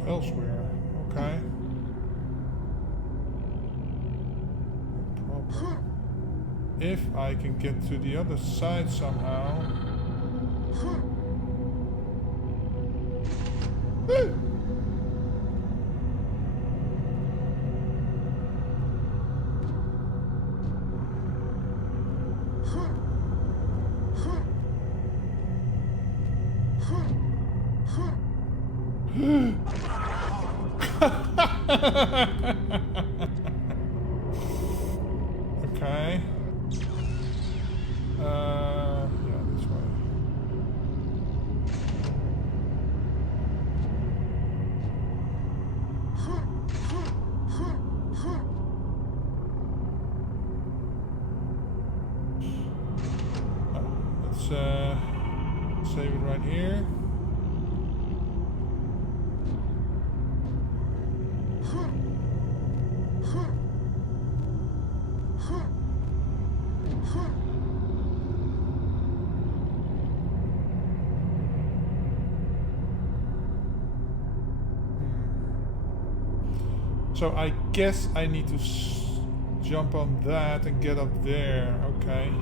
Elsewhere. Okay. No problem. If I can get to the other side somehow. Okay. Yeah, this way. Let's save it right here. So I guess I need to jump on that and get up there. Okay.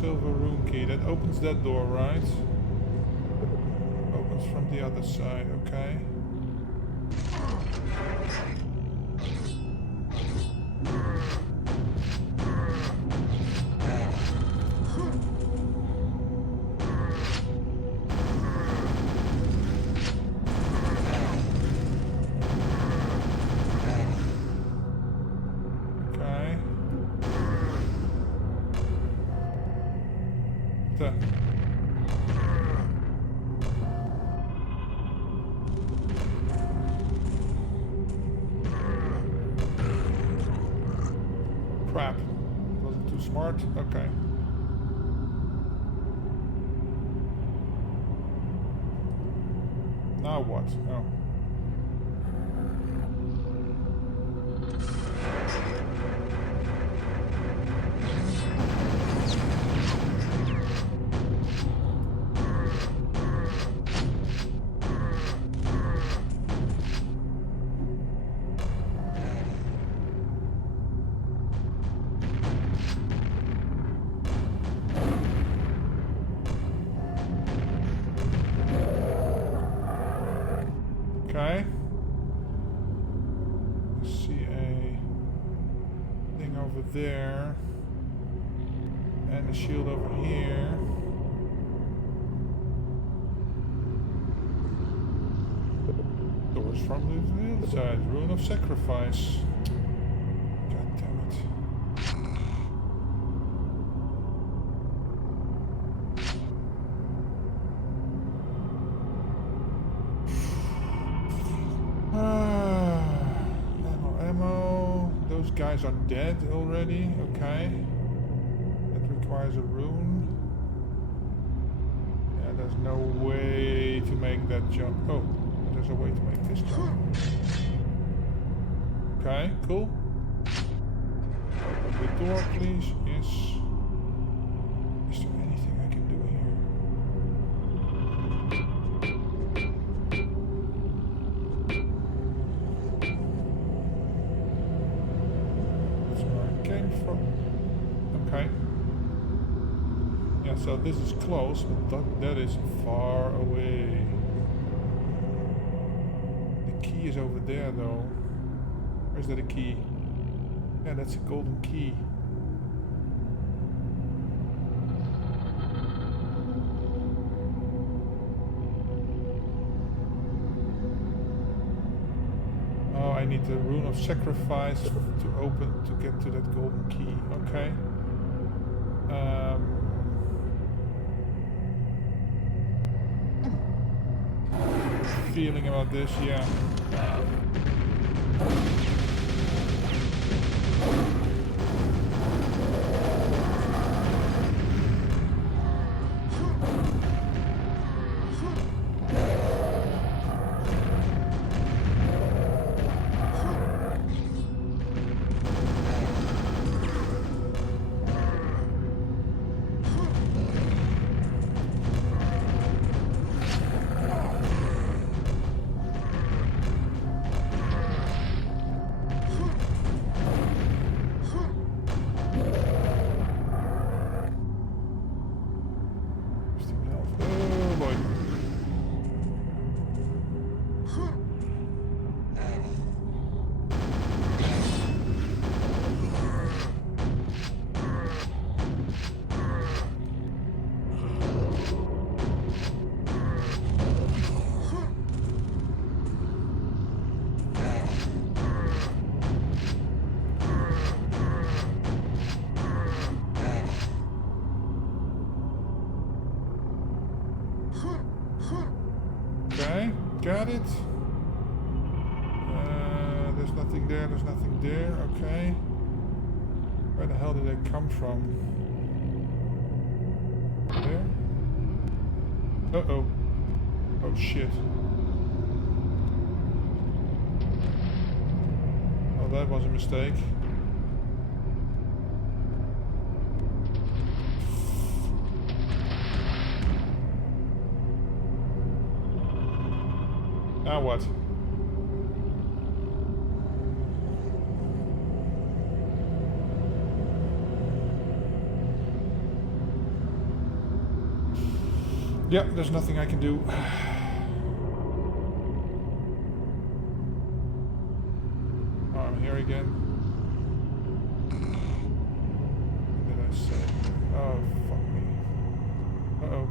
Silver room key. That opens that door, right? Opens from the other side. Okay. Crap. Wasn't too smart. Okay. Now what? Oh. Okay. I see a thing over there. And a shield over here. Doors from the other side. Ruin of Sacrifice. God damn it. Ammo. Those guys are dead already. Okay. That requires a rune. Yeah, there's no way to make that jump. Oh, there's a way to make this jump. Okay, cool. Open the door, please. Yes. Is there anything I can do here? Okay. Yeah, so this is close, but that is far away. The key is over there, though. Or is that a key? Yeah, that's a golden key. need the rune of sacrifice to get to that golden key. Okay. Feeling about this, yeah. Okay, got it. There's nothing there, there's nothing there, okay. Where the hell did they come from? There? Uh-oh. Oh shit. Oh, that was a mistake. Now what? Yeah, there's nothing I can do. Oh, I'm here again. What did I say? Oh, fuck me. Uh-oh.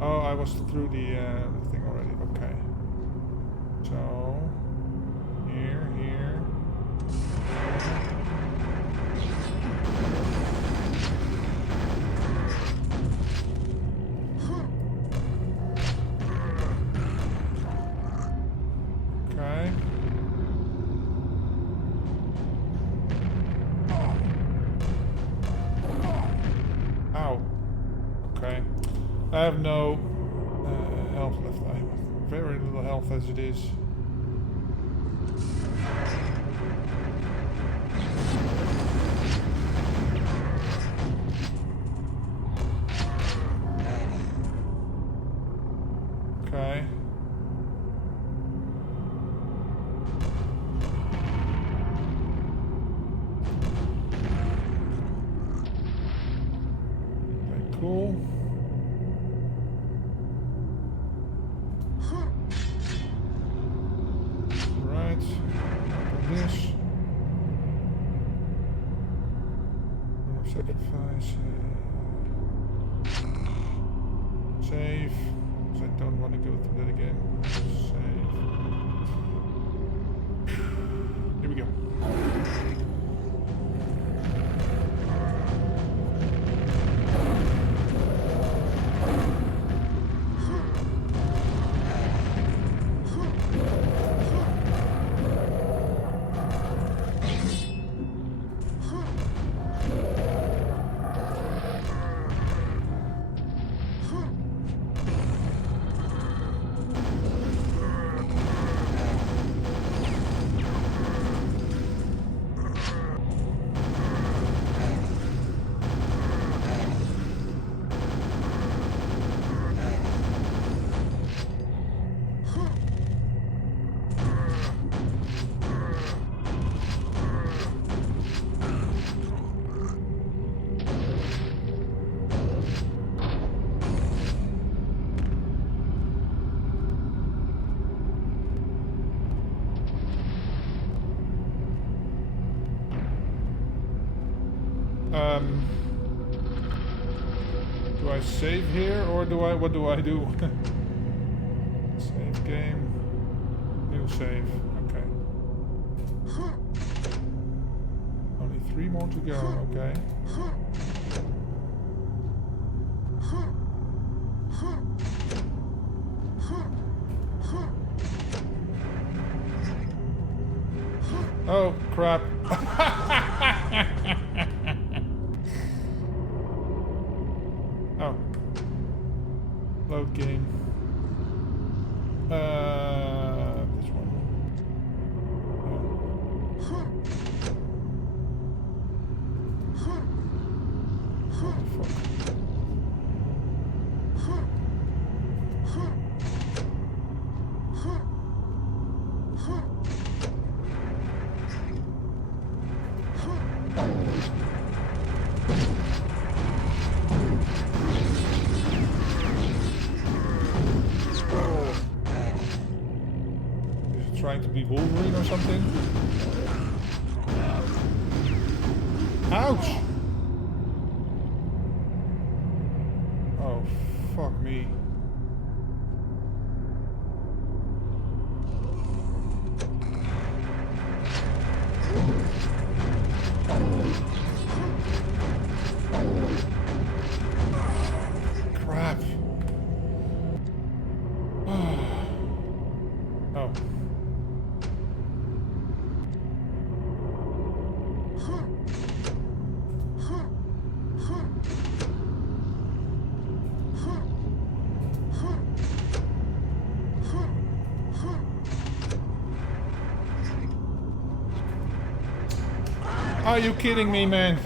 Oh, I was through the thing already. Okay. So, here. Okay. Ow. Okay. I have no health left. I have very little health as it is. Okay. Okay, cool. Right. Open this. Sacrifice. Save. Because I don't want to go through that again. Save. Here we go. Do I save here or what do I do? Save game. New save. Okay. Only 3 more to go, okay. Oh, crap. Oh. Load game. This one. What the fuck? Trying to be Wolverine or something? Ouch! Oh, fuck me. Crap. Oh. Are you kidding me, man?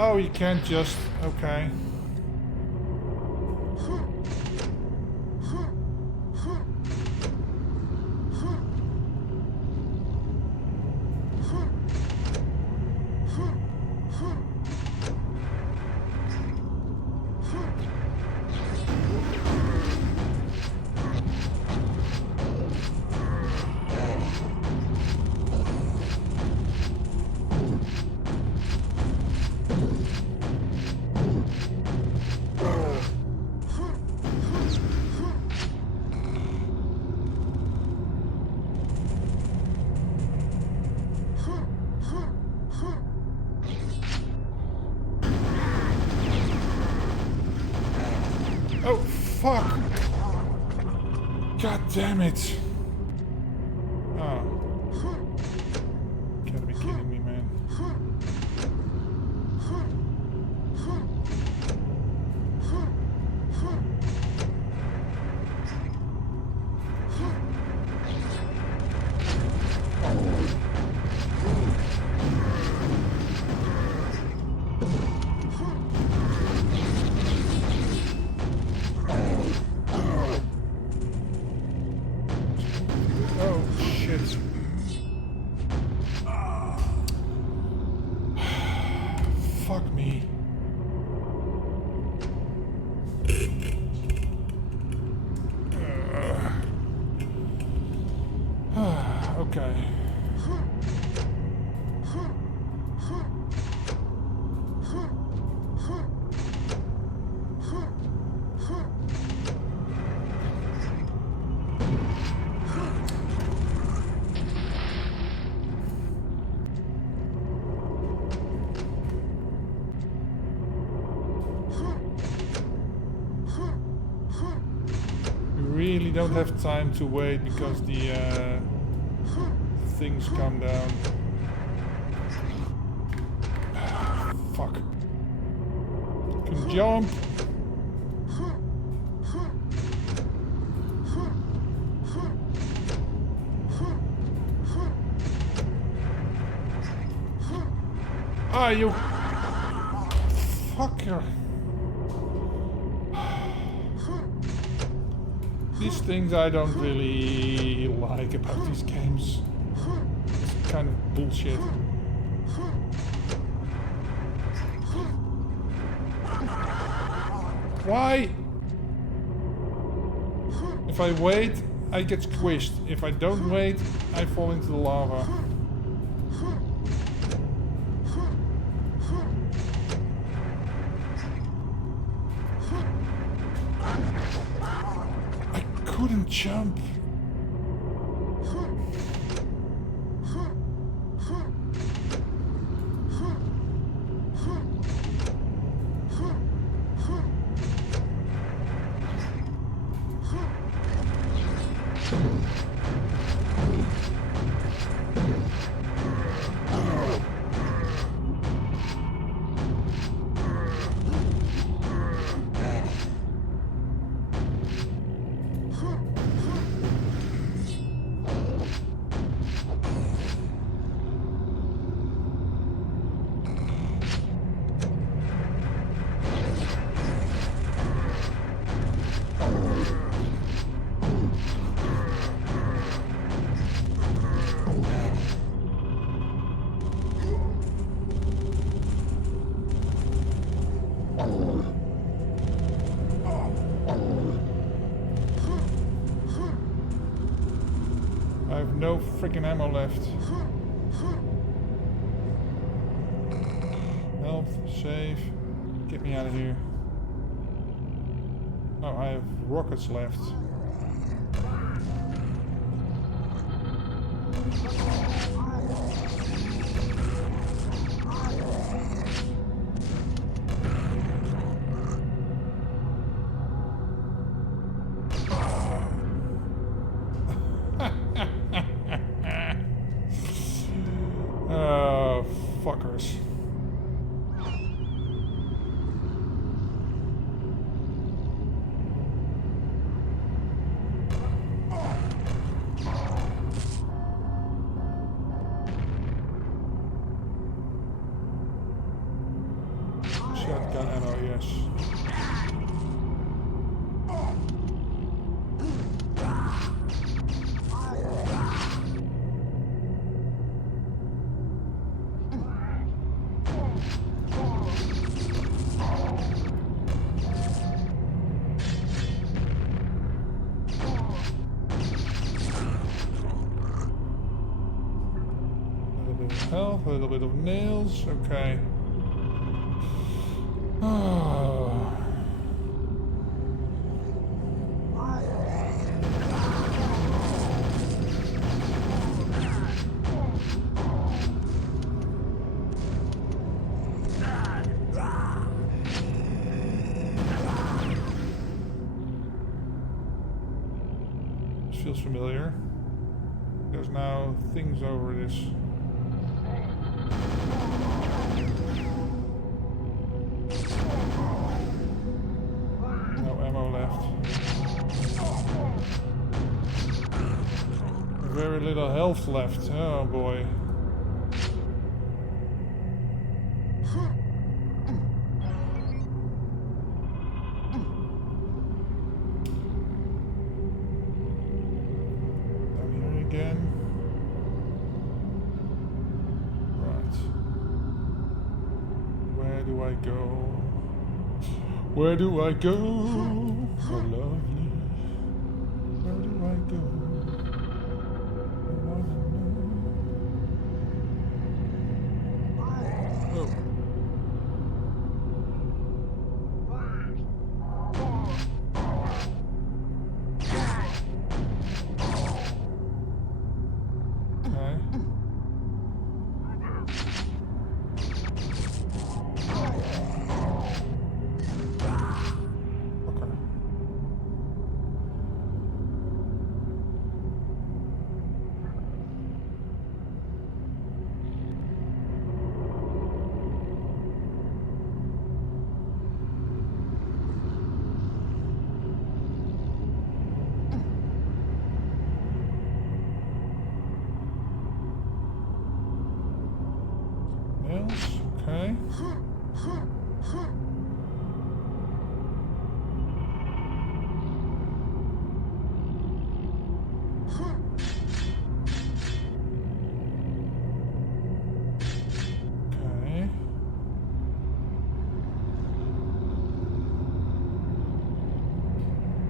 Oh, you can't just... Okay. Oh, fuck! God damn it! Oh. Gotta be kidding me, man. Oh, shit. Fuck me. Okay. We really don't have time to wait because the things come down. Fuck. Can jump. Ah, you fucker. These things I don't really like about these games. It's kind of bullshit. Why? If I wait I get squished. If I don't wait, I fall into the lava. I couldn't jump. I have no freaking ammo left. Health, save. Get me out of here. Oh, I have rockets left. Oh, fuckers. Shotgun ammo, yes. Health, a little bit of nails, okay. Oh. This feels familiar. There's now things over this. No ammo left. Very little health left. Oh boy. Down here again. Right. Where do I go? Where do I go? Oh, lovely. Where do I go? I wanna know. Oh. Okay. Okay.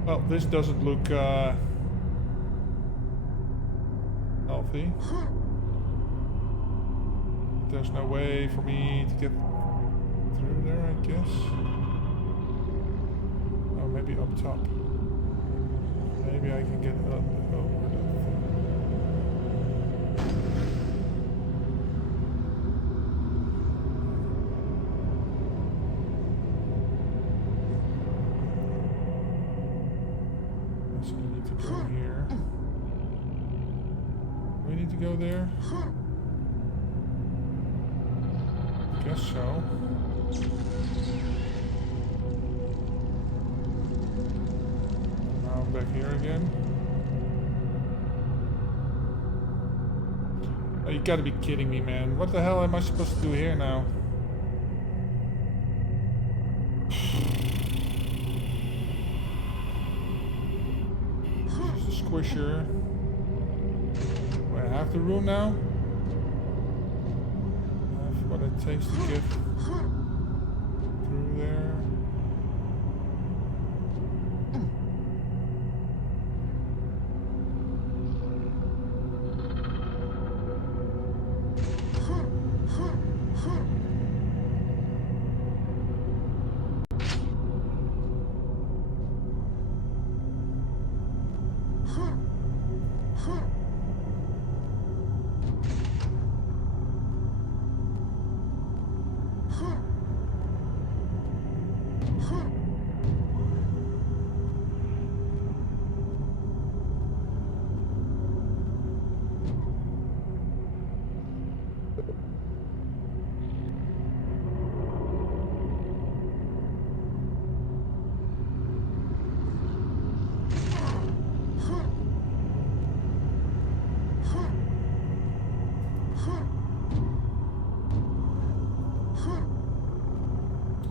Well, this doesn't look healthy. There's no way for me to get through there, I guess. Oh, maybe up top. Maybe I can get over that thing. So we need to go here. We need to go there? Guess so. Now I'm back here again. Oh, you gotta be kidding me, man. What the hell am I supposed to do here now? This is the squisher. Do I have the room now? What it takes to get through there.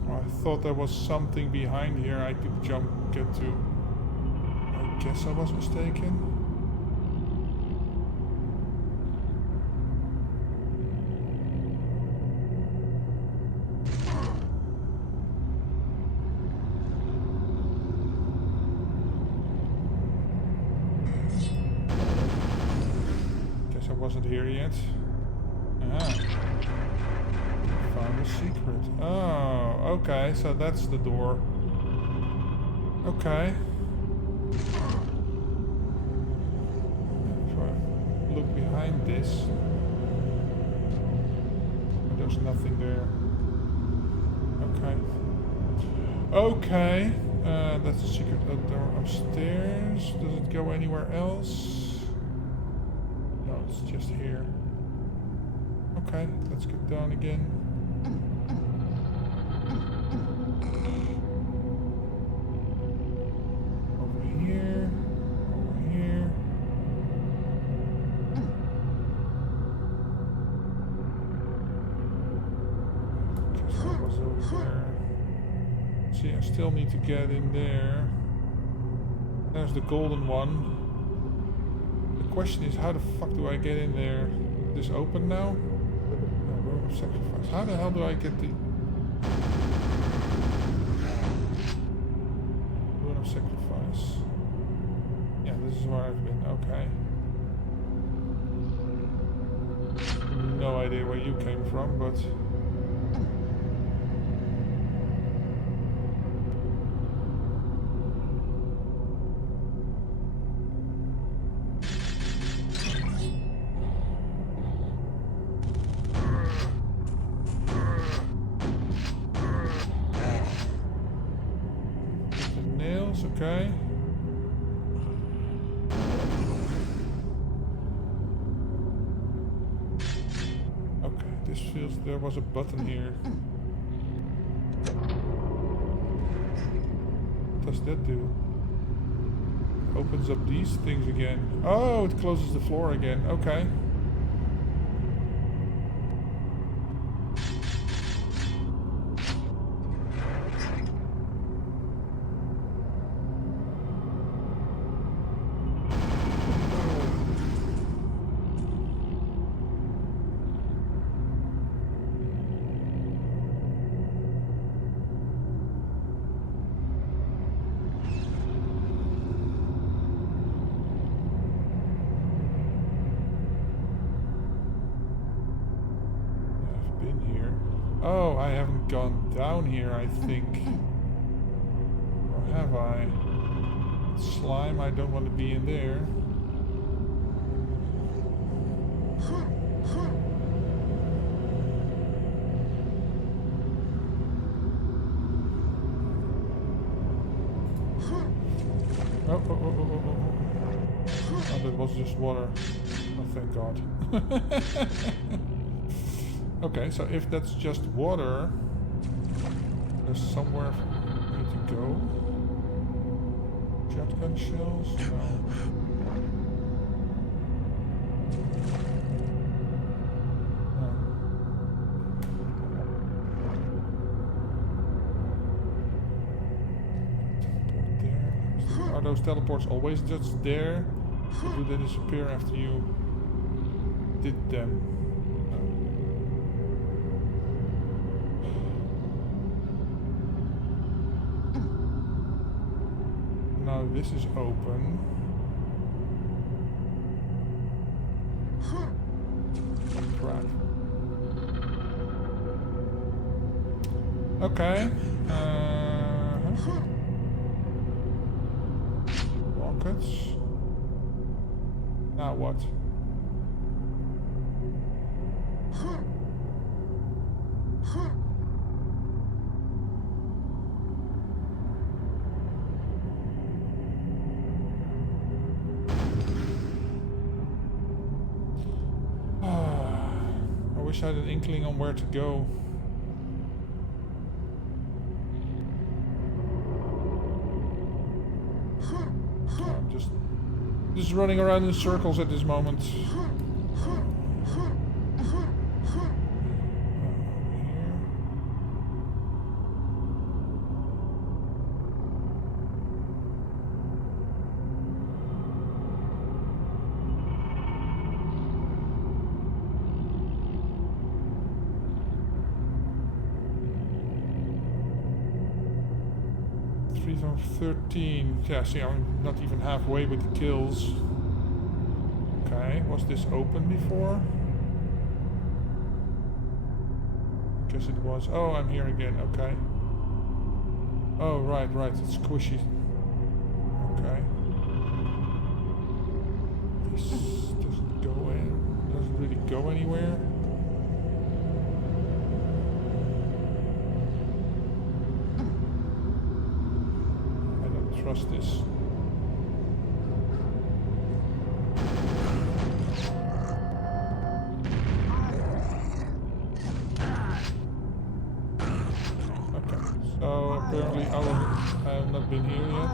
I thought there was something behind here I could get to. I guess I was mistaken. Guess I wasn't here yet. Found a secret. Oh, okay, so that's the door. Okay. If I look behind this, there's nothing there. Okay. Okay. That's a secret door upstairs. Does it go anywhere else? No, it's just here. Okay, let's get down again. Over here. Over here. Guess that was over there. See, I still need to get in there. There's the golden one. The question is, how the fuck do I get in there? Is this open now? Room of sacrifice. How the hell do I get the room of sacrifice? Yeah, this is where I've been. Okay. No idea where you came from, but okay. Okay, this feels there was a button here. What does that do? Opens up these things again. Oh, it closes the floor again. Okay. been here. Oh, I haven't gone down here, I think. Or have I? Slime, I don't want to be in there. Oh, that was just water. Oh, thank God. Okay, so if that's just water, there's somewhere for me to go. Shotgun shells? No. Are those teleports always just there? Or do they disappear after you did them? Now this is open. Crap. Okay. Rockets. Now what? I wish I had an inkling on where to go. I'm just running around in circles at this moment. From 13. Yeah, see, I'm not even halfway with the kills. Okay, was this open before? Guess it was. Oh, I'm here again. Okay. Oh, right, it's squishy. Okay. This doesn't go in. Doesn't really go anywhere. Trust this. Okay, so apparently I have not been here yet.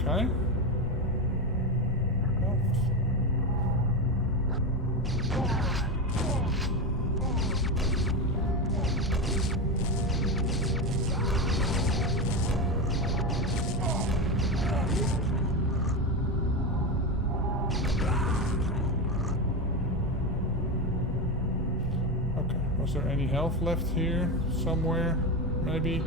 Okay. Was there any health left here? Somewhere? Maybe?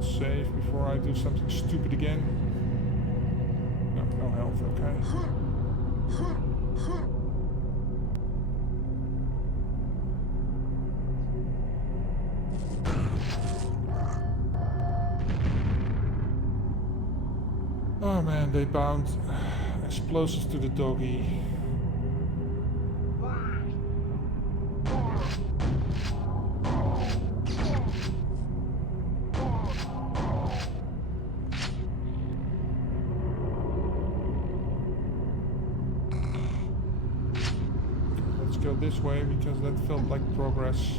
Save before I do something stupid again. No, no health, okay. Oh man, they bound explosives to the doggy. Go this way because that felt like progress.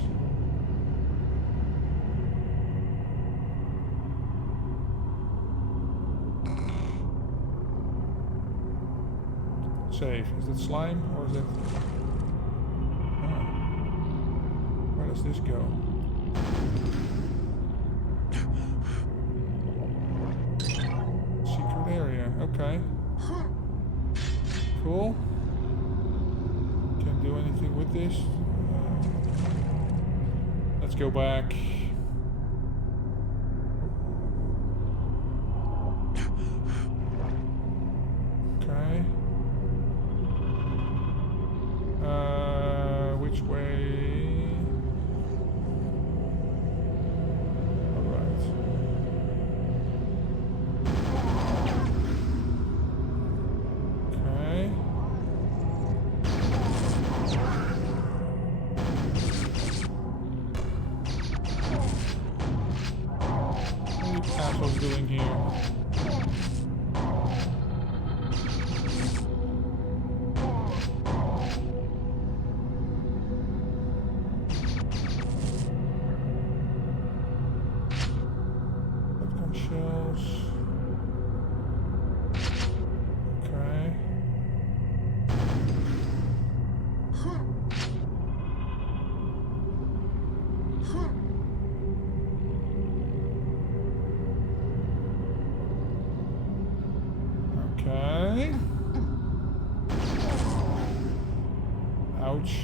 Save. Is it slime or is it... Where does this go? Secret area. Okay. Cool. Do anything with this? Let's go back. Okay. Which way? Alright. Okay. What are the assholes doing here? Shotgun shells. Okay. Okay. Ouch.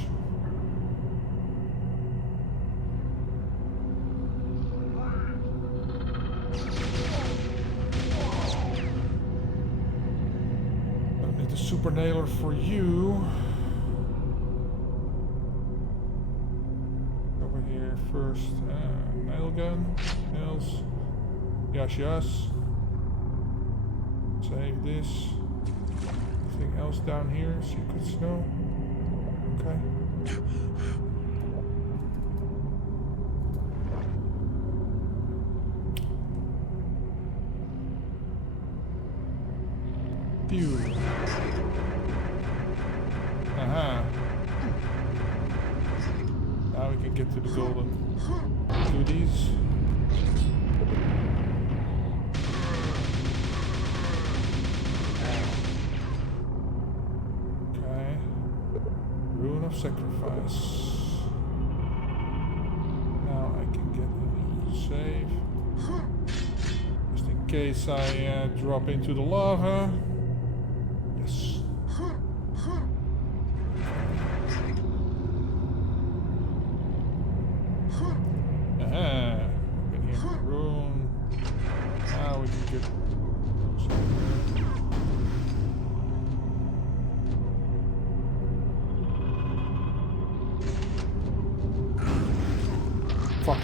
Don't need the super nailer for you. Over here first. Nail gun. Nails. Yes, yes. Save this. Anything else down here? Secret snow? Okay. Phew. Aha. Now we can get to the golden goodies. Okay. Rune of Sacrifice. Now I can get in here to save. Just in case I drop into the lava. Yes. Aha. Been here in the room. Now we can get fuck.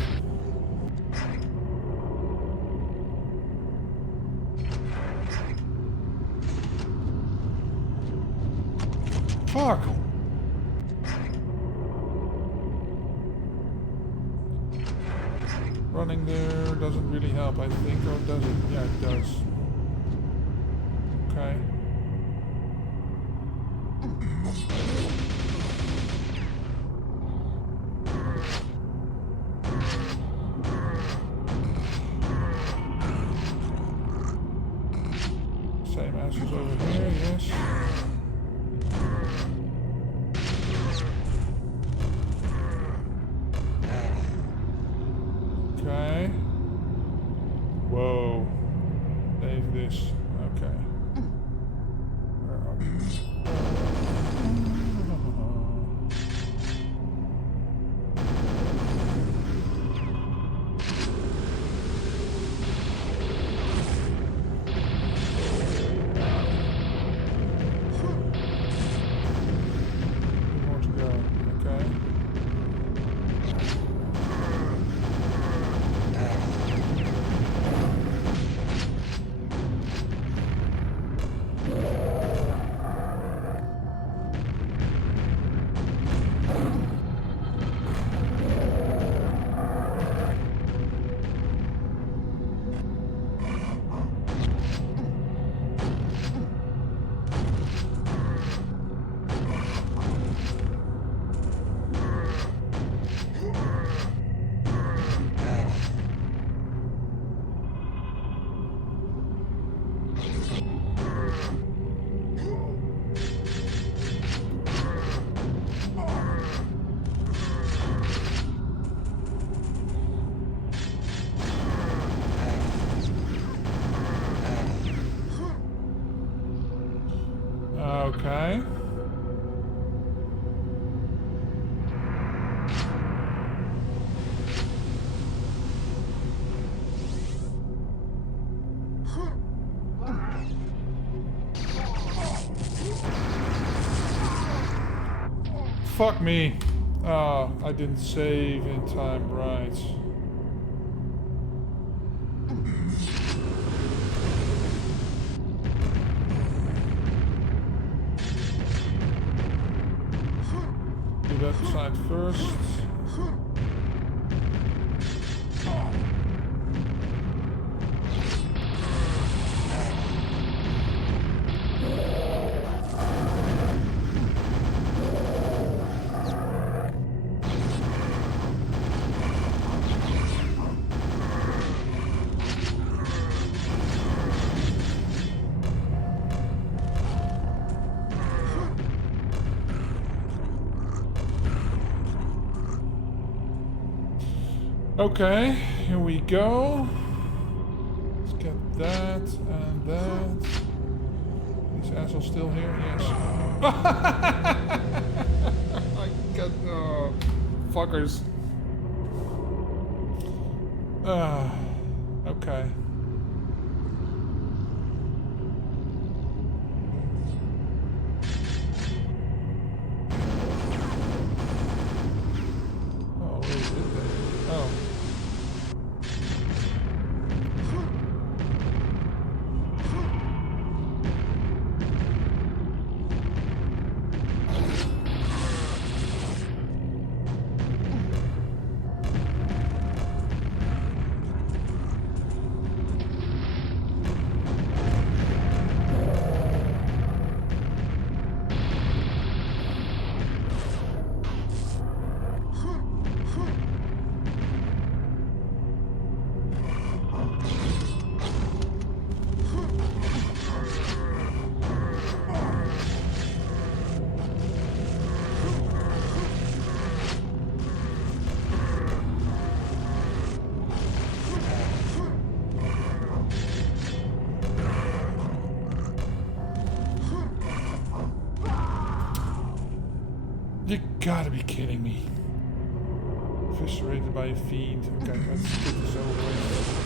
Fuck. Running there doesn't really help, I think, or does it? Yeah, it does. Okay. Same answers over here, yes. Okay. Whoa. Save this. Okay. Where are we? More to go. Okay. Okay. fuck me. I didn't save in time, right. Do that side first. Okay, here we go. Let's get that and that. These assholes still here? Yes. I got fuckers. Okay. Oh, where is it? Oh. You gotta be kidding me. Eviscerated by a fiend. Okay, let's get this over with.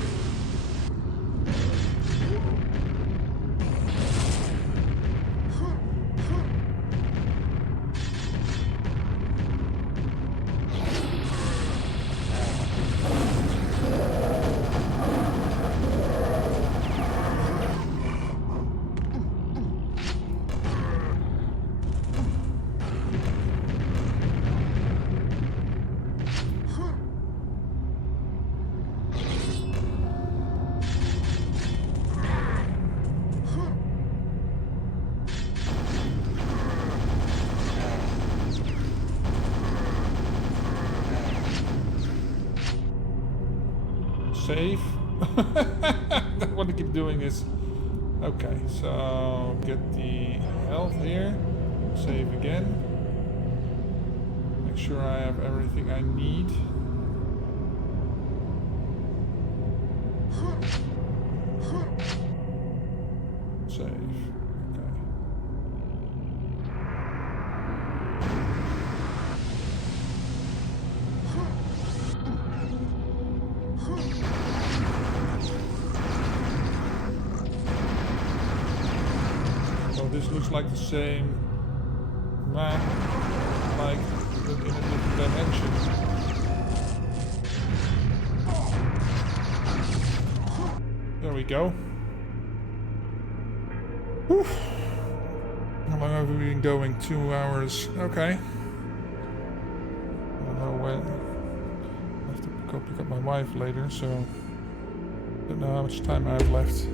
Save. I want to keep doing this. Okay, so get the health here. Save again. Make sure I have everything I need. Save. Okay. So this looks like the same map, like in a different dimension. There we go. Whew. How long have we been going? 2 hours. Okay. I don't know when. I have to go pick up my wife later, so don't know how much time I have left.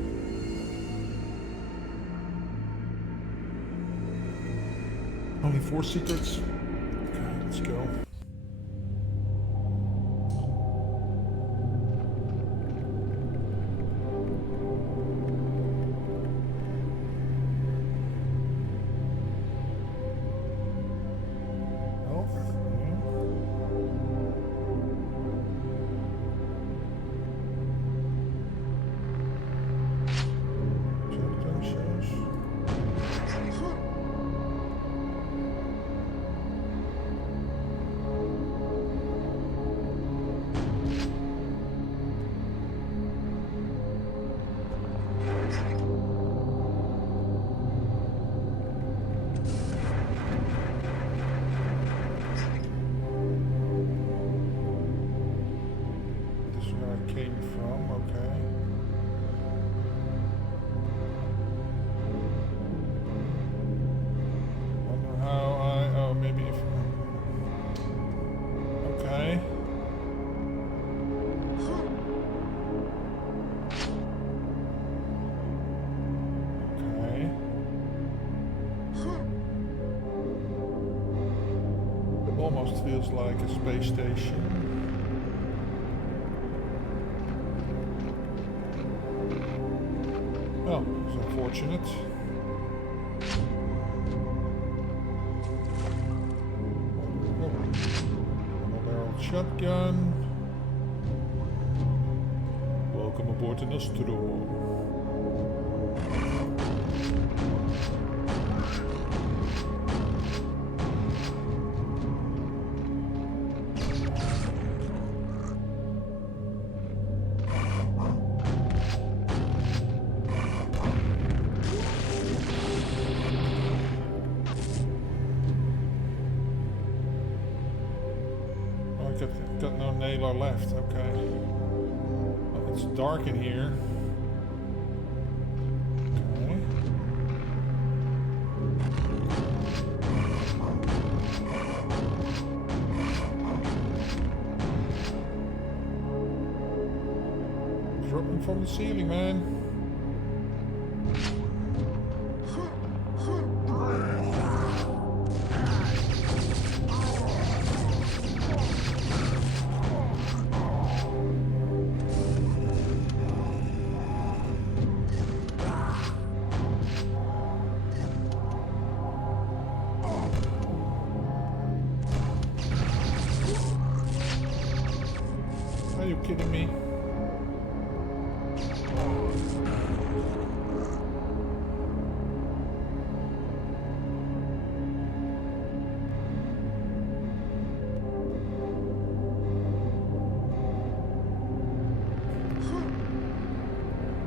Only 4 secrets. Okay, let's go. I came from, okay. Wonder how I... oh, maybe if... okay. Okay. Almost feels like a space station. Well, it's unfortunate. Double-barreled shotgun. Welcome aboard the Nostromo. Got no nailer left, okay. Well, it's dark in here. Okay. Dropping from the ceiling, man. Are you kidding me?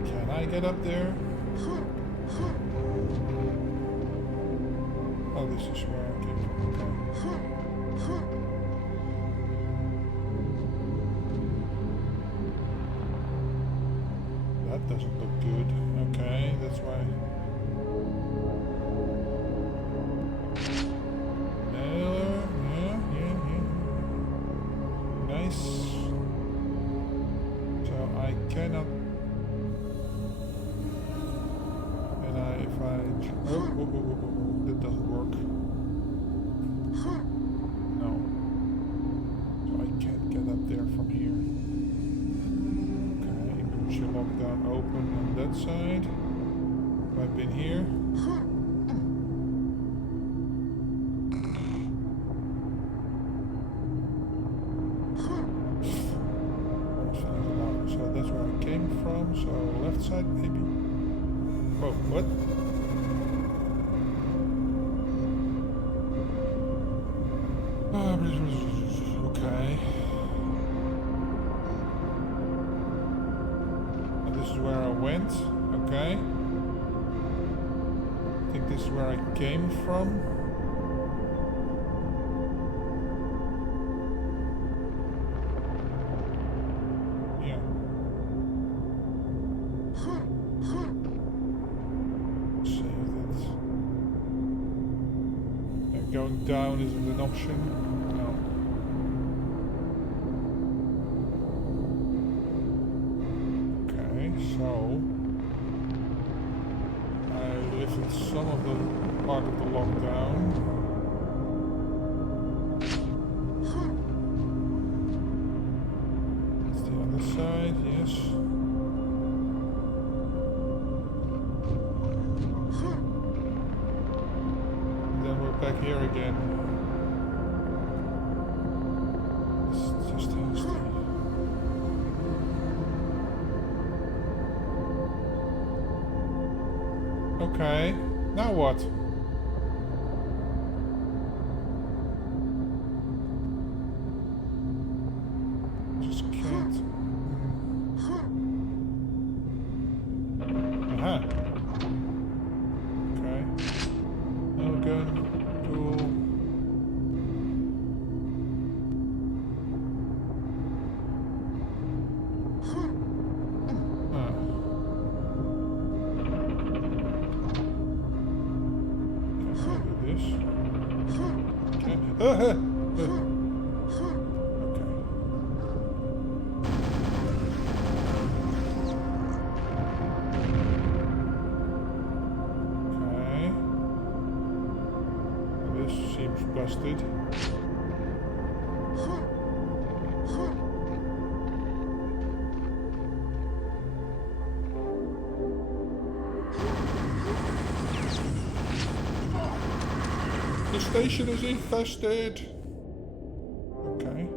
Can I get up there? Oh, this is where I came from. Okay. That doesn't look good. Okay, that's why. Nailer, yeah. Nice. So I cannot. And if I. Oh, that doesn't work. No. So I can't get up there from here. Lockdown open on that side. I've been here. So that's where I came from. So left side maybe. Oh, what? Okay. This is where I went, okay. I think this is where I came from. Yeah. Save that. And going down isn't an option. So, I lifted some of the part of the lockdown. That's the other side, yes. And then we're back here again. It's just hasty. Okay, now what? Just can't. Aha. Okay. No gun. Cool. Okay. This seems busted. The station is infested. Okay.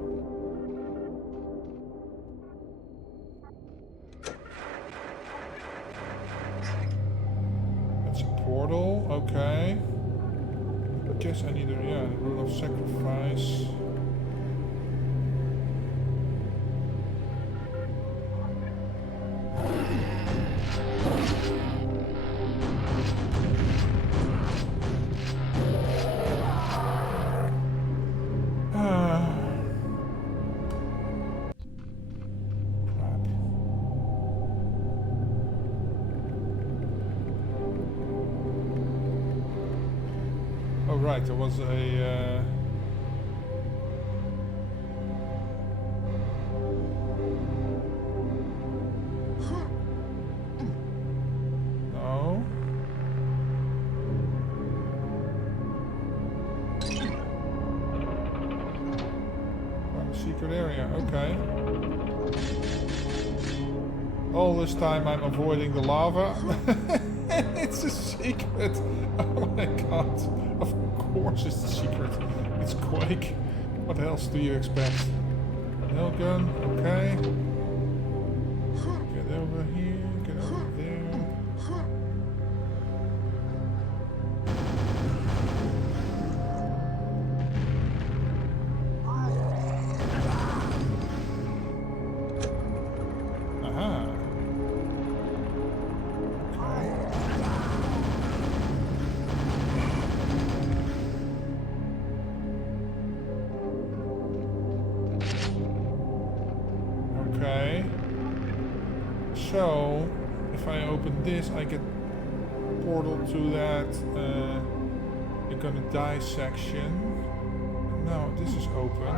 That's a portal. Okay. I guess I need a rule of sacrifice. Right, there was a no. Found a secret area, okay. All this time I'm avoiding the lava. It's a secret. Oh my god. Of course it's a secret. It's Quake. What else do you expect? Nail gun, okay. Get over here, get over there. Aha. Okay. So, if I open this, I get portal to that you're gonna die section. Now this is open.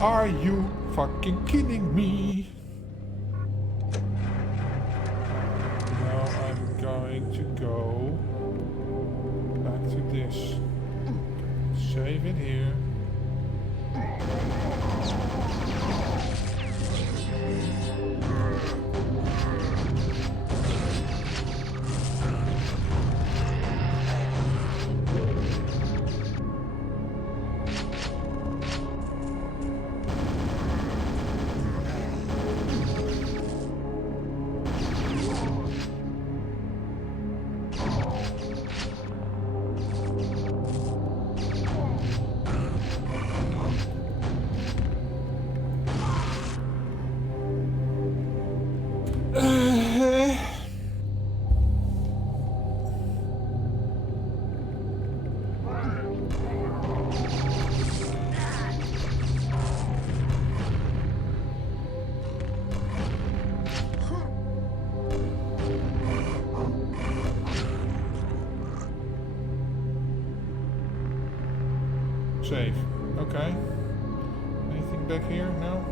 Are you fucking kidding me? Now I'm going to go back to this. Save it here. Save. Okay. Anything back here? No?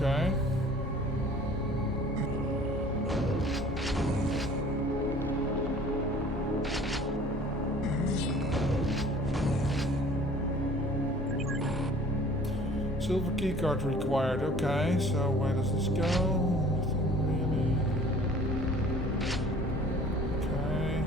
Okay. Silver keycard required. Okay, so where does this go? Nothing really. Okay.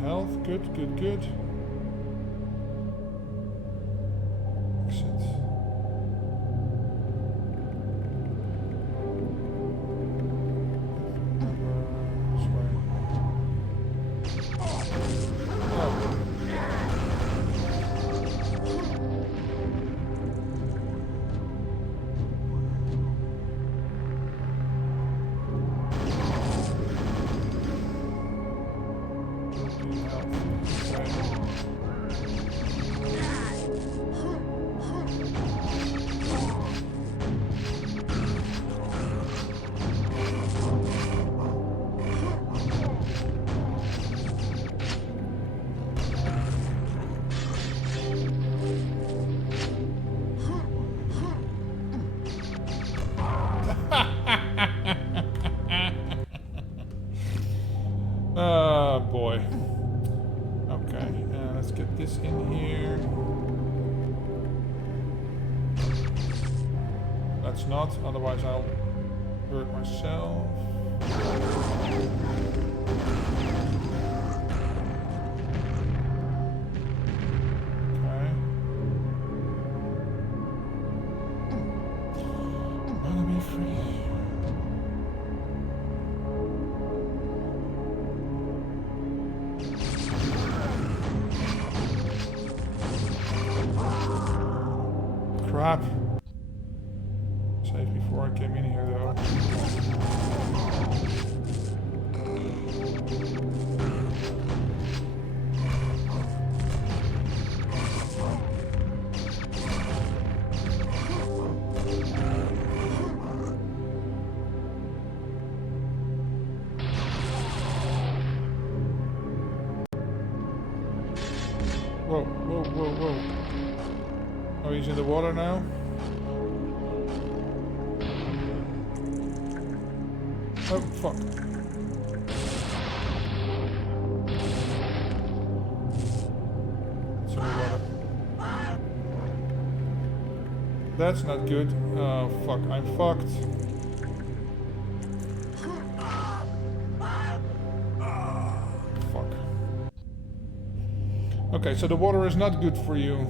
health. Good, good, good. Exit. This way. Oh. Oh boy. Okay, let's get this in here. Let's not, otherwise I'll hurt myself. Okay. Wanna be free. Crap. Saved before I came in here though. Whoa, whoa, whoa, whoa. Oh, he's in the water now? Oh, fuck. It's in the water. That's not good. Oh, fuck. I'm fucked. Fuck. Okay, so the water is not good for you.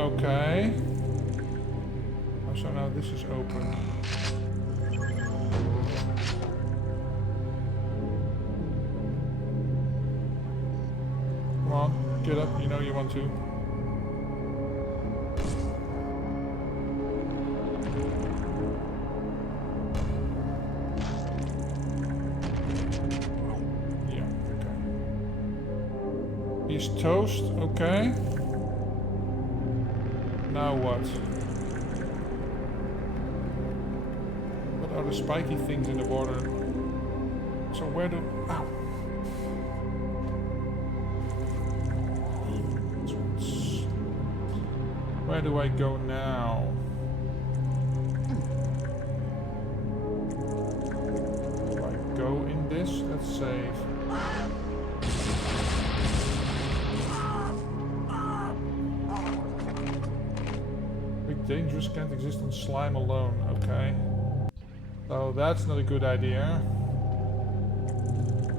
Okay. Oh, so now this is open. Come on, get up. You know you want to. Yeah, okay. He's toast, okay. Now what? What are the spiky things in the water? So where do... Ow! Where do I go now? Do I go in this? Let's save. Dangerous can't exist on slime alone, okay. So that's not a good idea.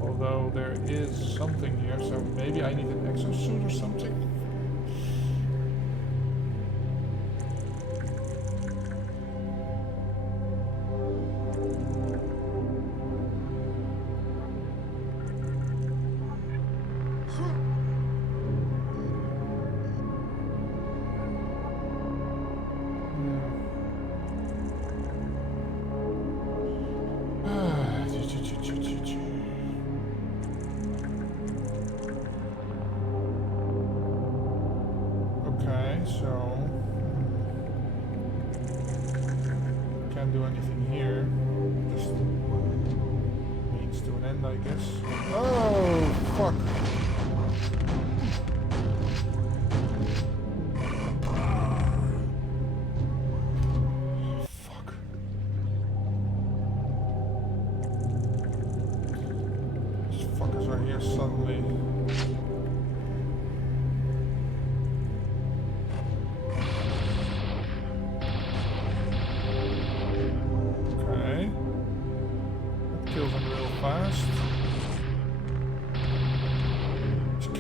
Although there is something here, so maybe I need an exosuit or something. so can't do anything here. Just means to an end, I guess. Oh, fuck. Fuck. These fuckers are here suddenly.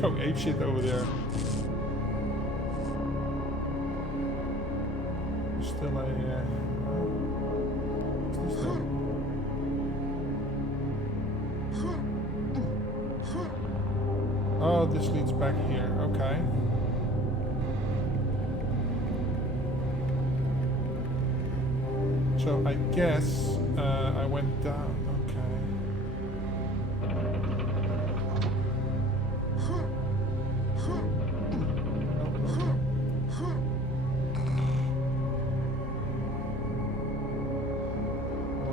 Going ape shit over there. Still a what's this thing? Oh, this leads back here. Okay. So I guess I went down.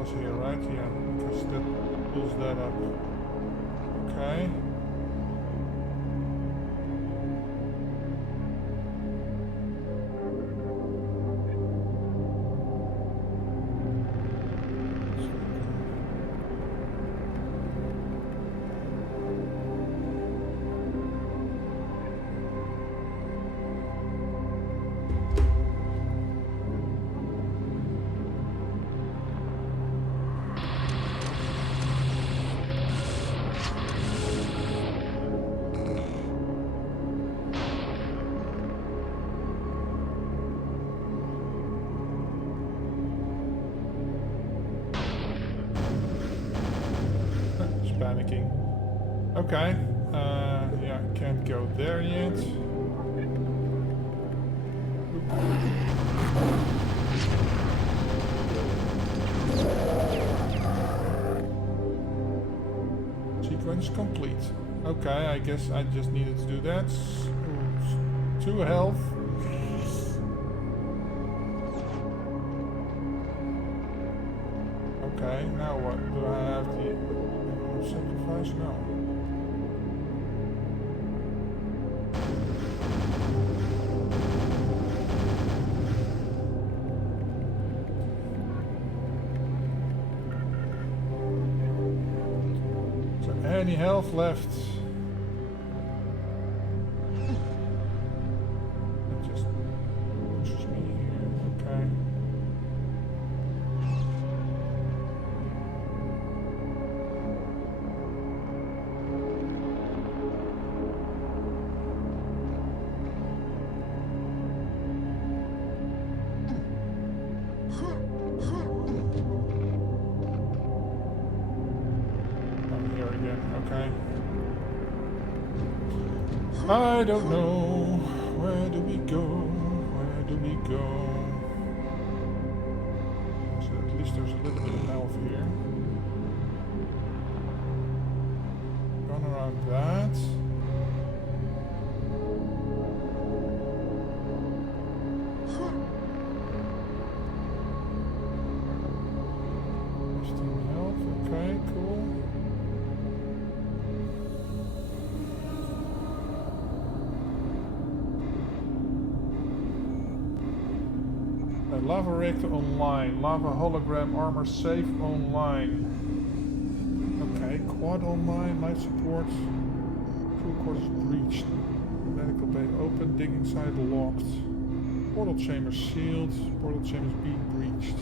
Here, right? Yeah, because that pulls that up. Okay. Panicking. Okay. Yeah, can't go there yet. Sequence complete. Okay, I guess I just needed to do that. Ooh, 2 health. Okay, now what? Do I have the sacrifice? No. Is there any health left? It just pushes me here. Okay. Okay. I don't know. Where do we go? Where do we go? So at least there's a little bit of health here. Going around that. Health. Okay, cool. Lava reactor online. Lava hologram armor safe online. Okay, quad online. Life support. Crew quarters breached. Medical bay open. Digging site locked. Portal chamber sealed. Portal chambers being breached.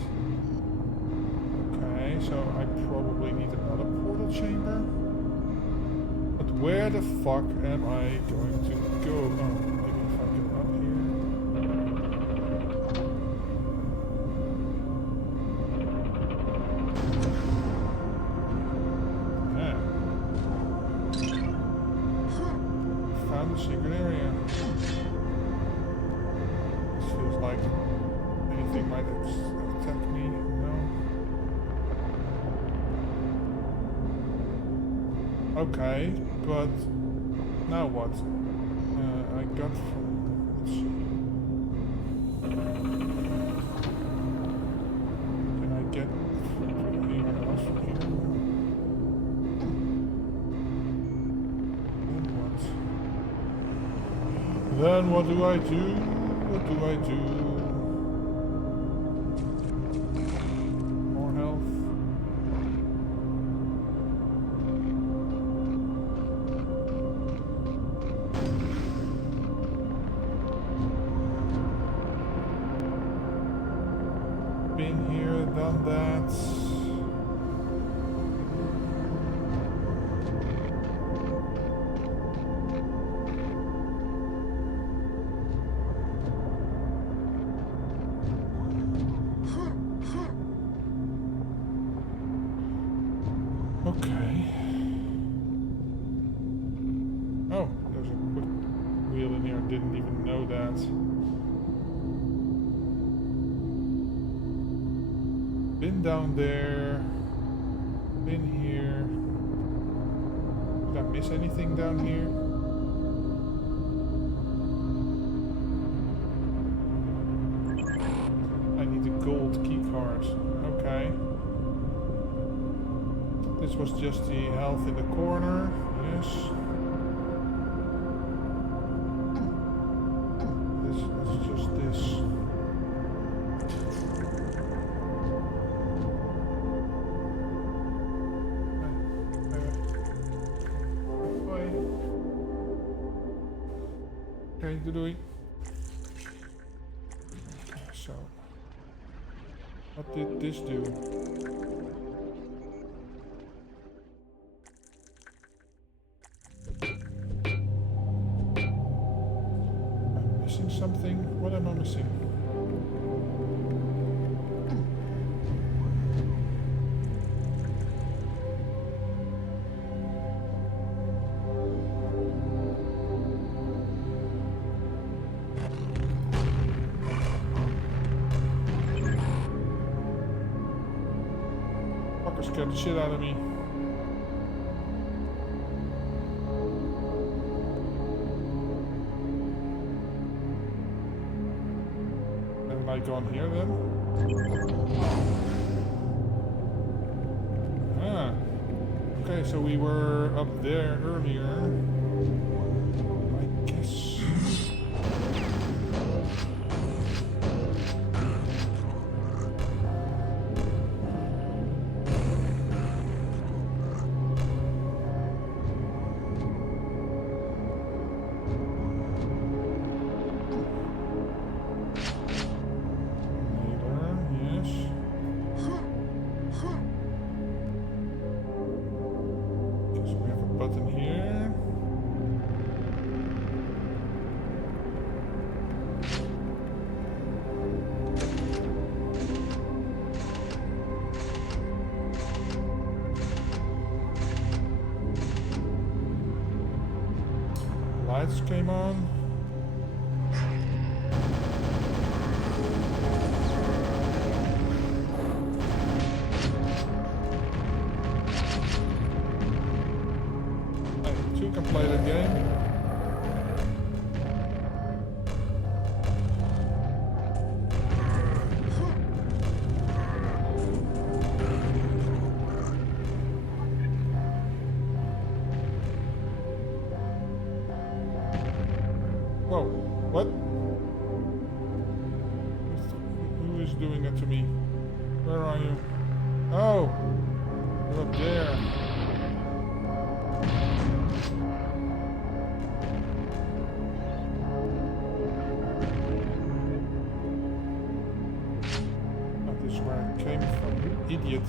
Okay, so I probably need another portal chamber. But where the fuck am I going to go? Oh, maybe if I go up here. Secret area. This feels like anything might attack me. No. Okay, but now what? I got from. Let's see. Then what do I do? What do I do? More health. Been here, done that. Okay. Oh, there's a quick wheel in here. Didn't even know that. Been down there. Been here. Did I miss anything down here? I need a gold key card. Okay. This was just the health in the corner. Yes. This is just this. Okay, doei. So, what did this do? I'm missing something? What am I missing? Scared the shit out of me. Am I gone here then? Ah. Okay, so we were up there earlier. I guess. Lights came on. Hey, two can play that game. Whoa, what? Who is doing that to me? Where are you? Oh! You're up there. That is where I came from, you idiot.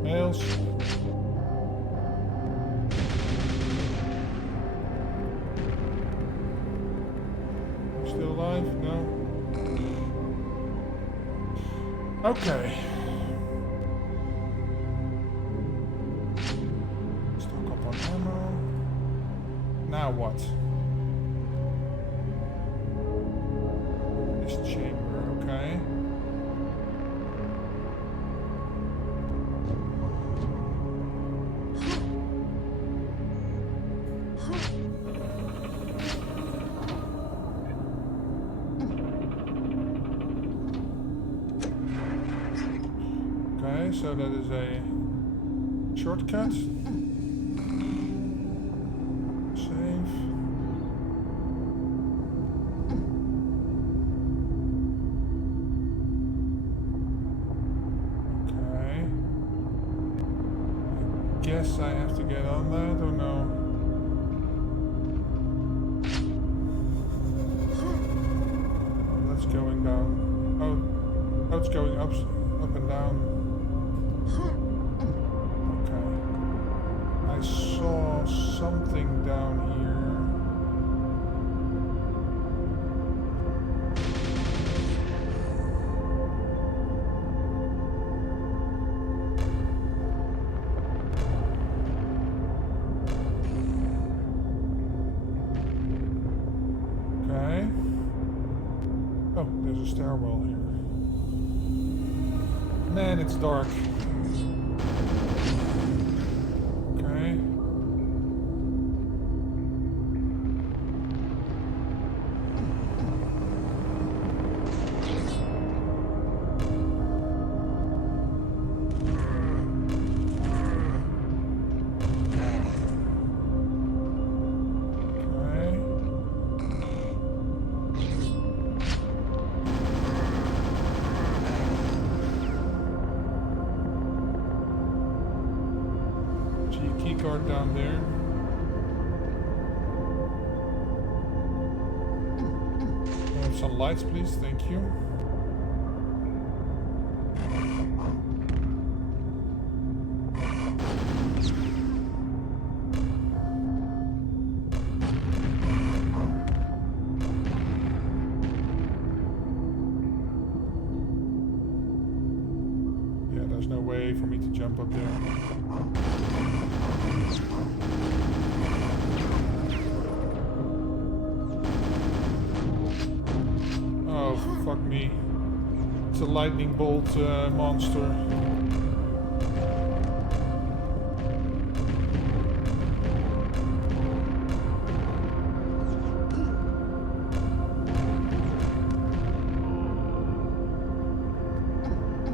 Mails. Still alive? No. Okay. Now what? This chamber, okay. Okay, so that is a shortcut. Save. Okay. I guess I have to get on that or no? That's going down. Oh, it's going up and down. I saw something down here. Okay. Oh, there's a stairwell here. Man, it's dark. Okay. Keycard down there. Some lights, please. Thank you. Yeah, there's no way for me to jump up there. Fuck me. It's a lightning bolt monster.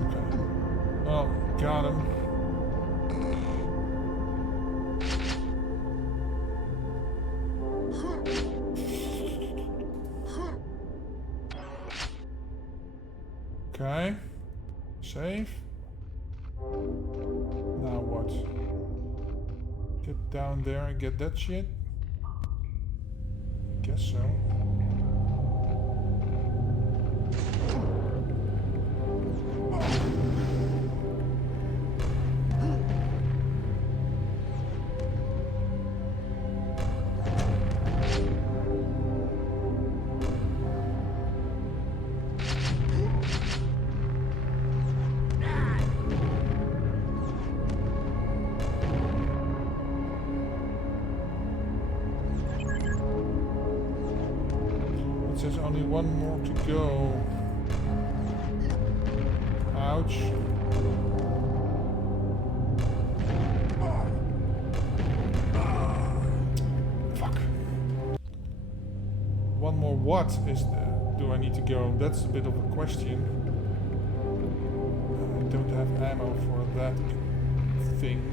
Okay. Well, got him. Okay, save. Now what? Get down there and get that shit? Guess so. There's only one more to go. Ouch. Fuck. One more what is there? Do I need to go? That's a bit of a question. I don't have ammo for that thing.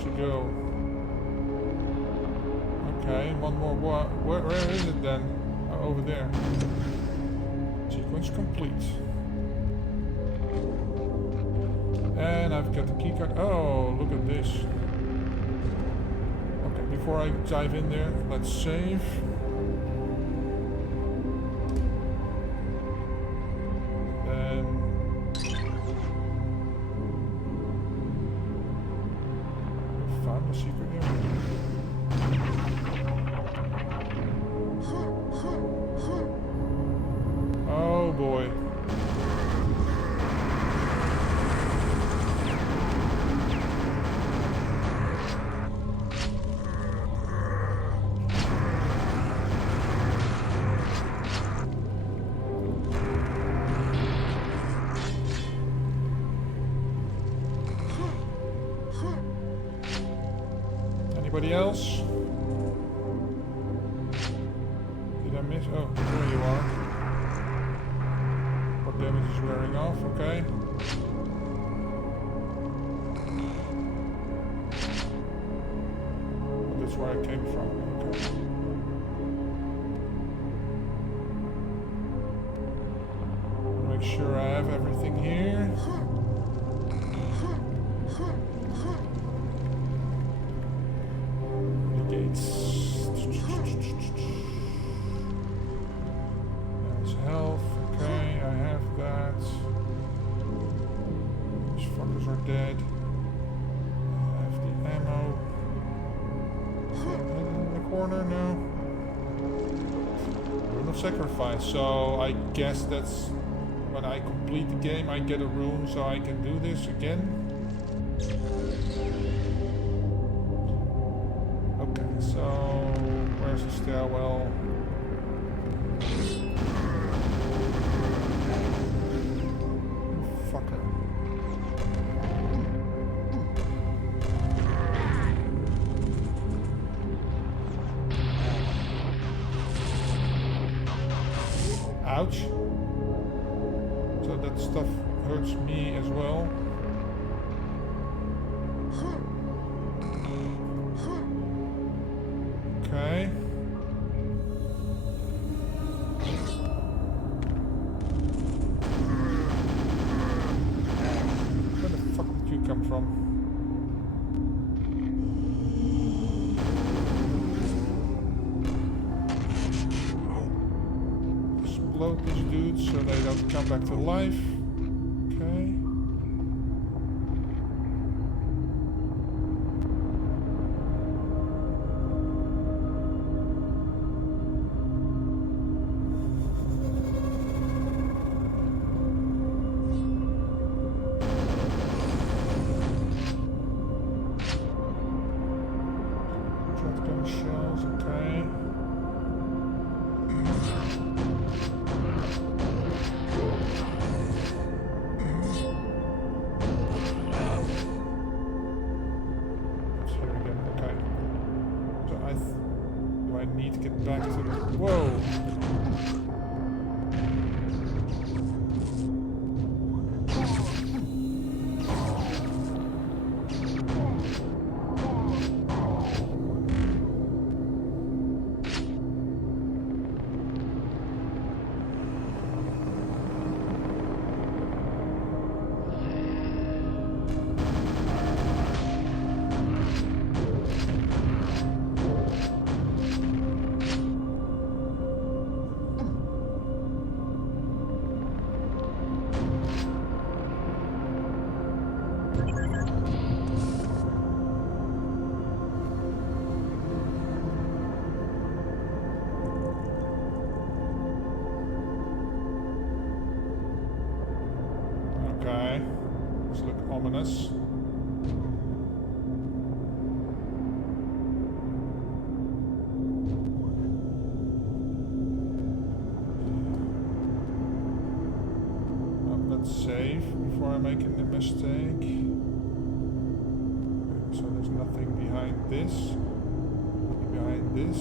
to go. Okay, one more. Where is it then? Oh, over there. Sequence complete. And I've got the keycard. Oh, look at this. Okay, before I dive in there, let's save. Then found the secret area. Oh boy. Anybody else? Did I miss? Oh, there you are. What damage is wearing off? Okay. Oh, that's where I came from. Okay. Make sure I have everything here. There's health, okay, I have that. These fuckers are dead. I have the ammo. In the corner, no. Rune of Sacrifice, so I guess that's when I complete the game I get a rune so I can do this again. So, where's the stairwell? You fucker. Ouch. So that stuff hurts me as well. Okay. Where the fuck did you come from? Explode these dudes so they don't come back to life. Okay. Shotgun shells, okay. It's here again, okay. So do I need to get back to the... Whoa! Okay. This looks ominous. Let's save before I make a mistake. So there's nothing behind this. Nothing behind this.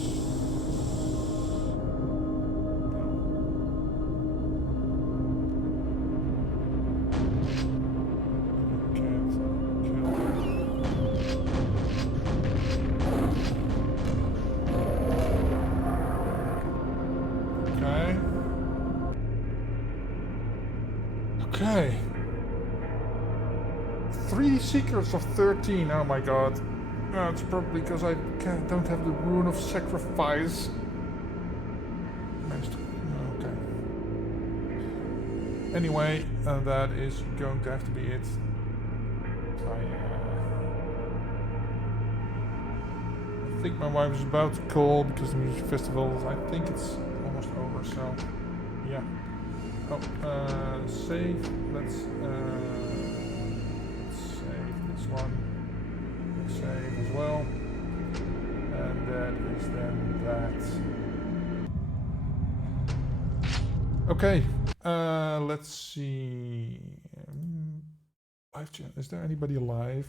No. Can't kill. 3 Seekers of 13, oh my god. It's probably because I don't have the Rune of Sacrifice. Okay. Anyway, that is going to have to be it. I think my wife is about to call because the music festival, I think it's almost over, so yeah. Oh, save. Let's save this one. Save as well. And that is then that. Okay, let's see. Live chat. Is there anybody alive?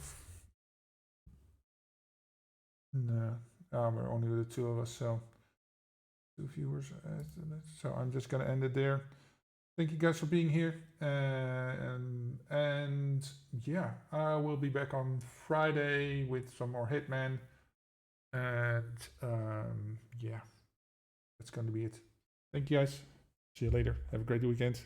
No. We're only the two of us, so 2 viewers. So I'm just gonna end it there. Thank you guys for being here, and yeah, I will be back on Friday with some more Hitman, and yeah, that's going to be it. Thank you guys. See you later. Have a great weekend.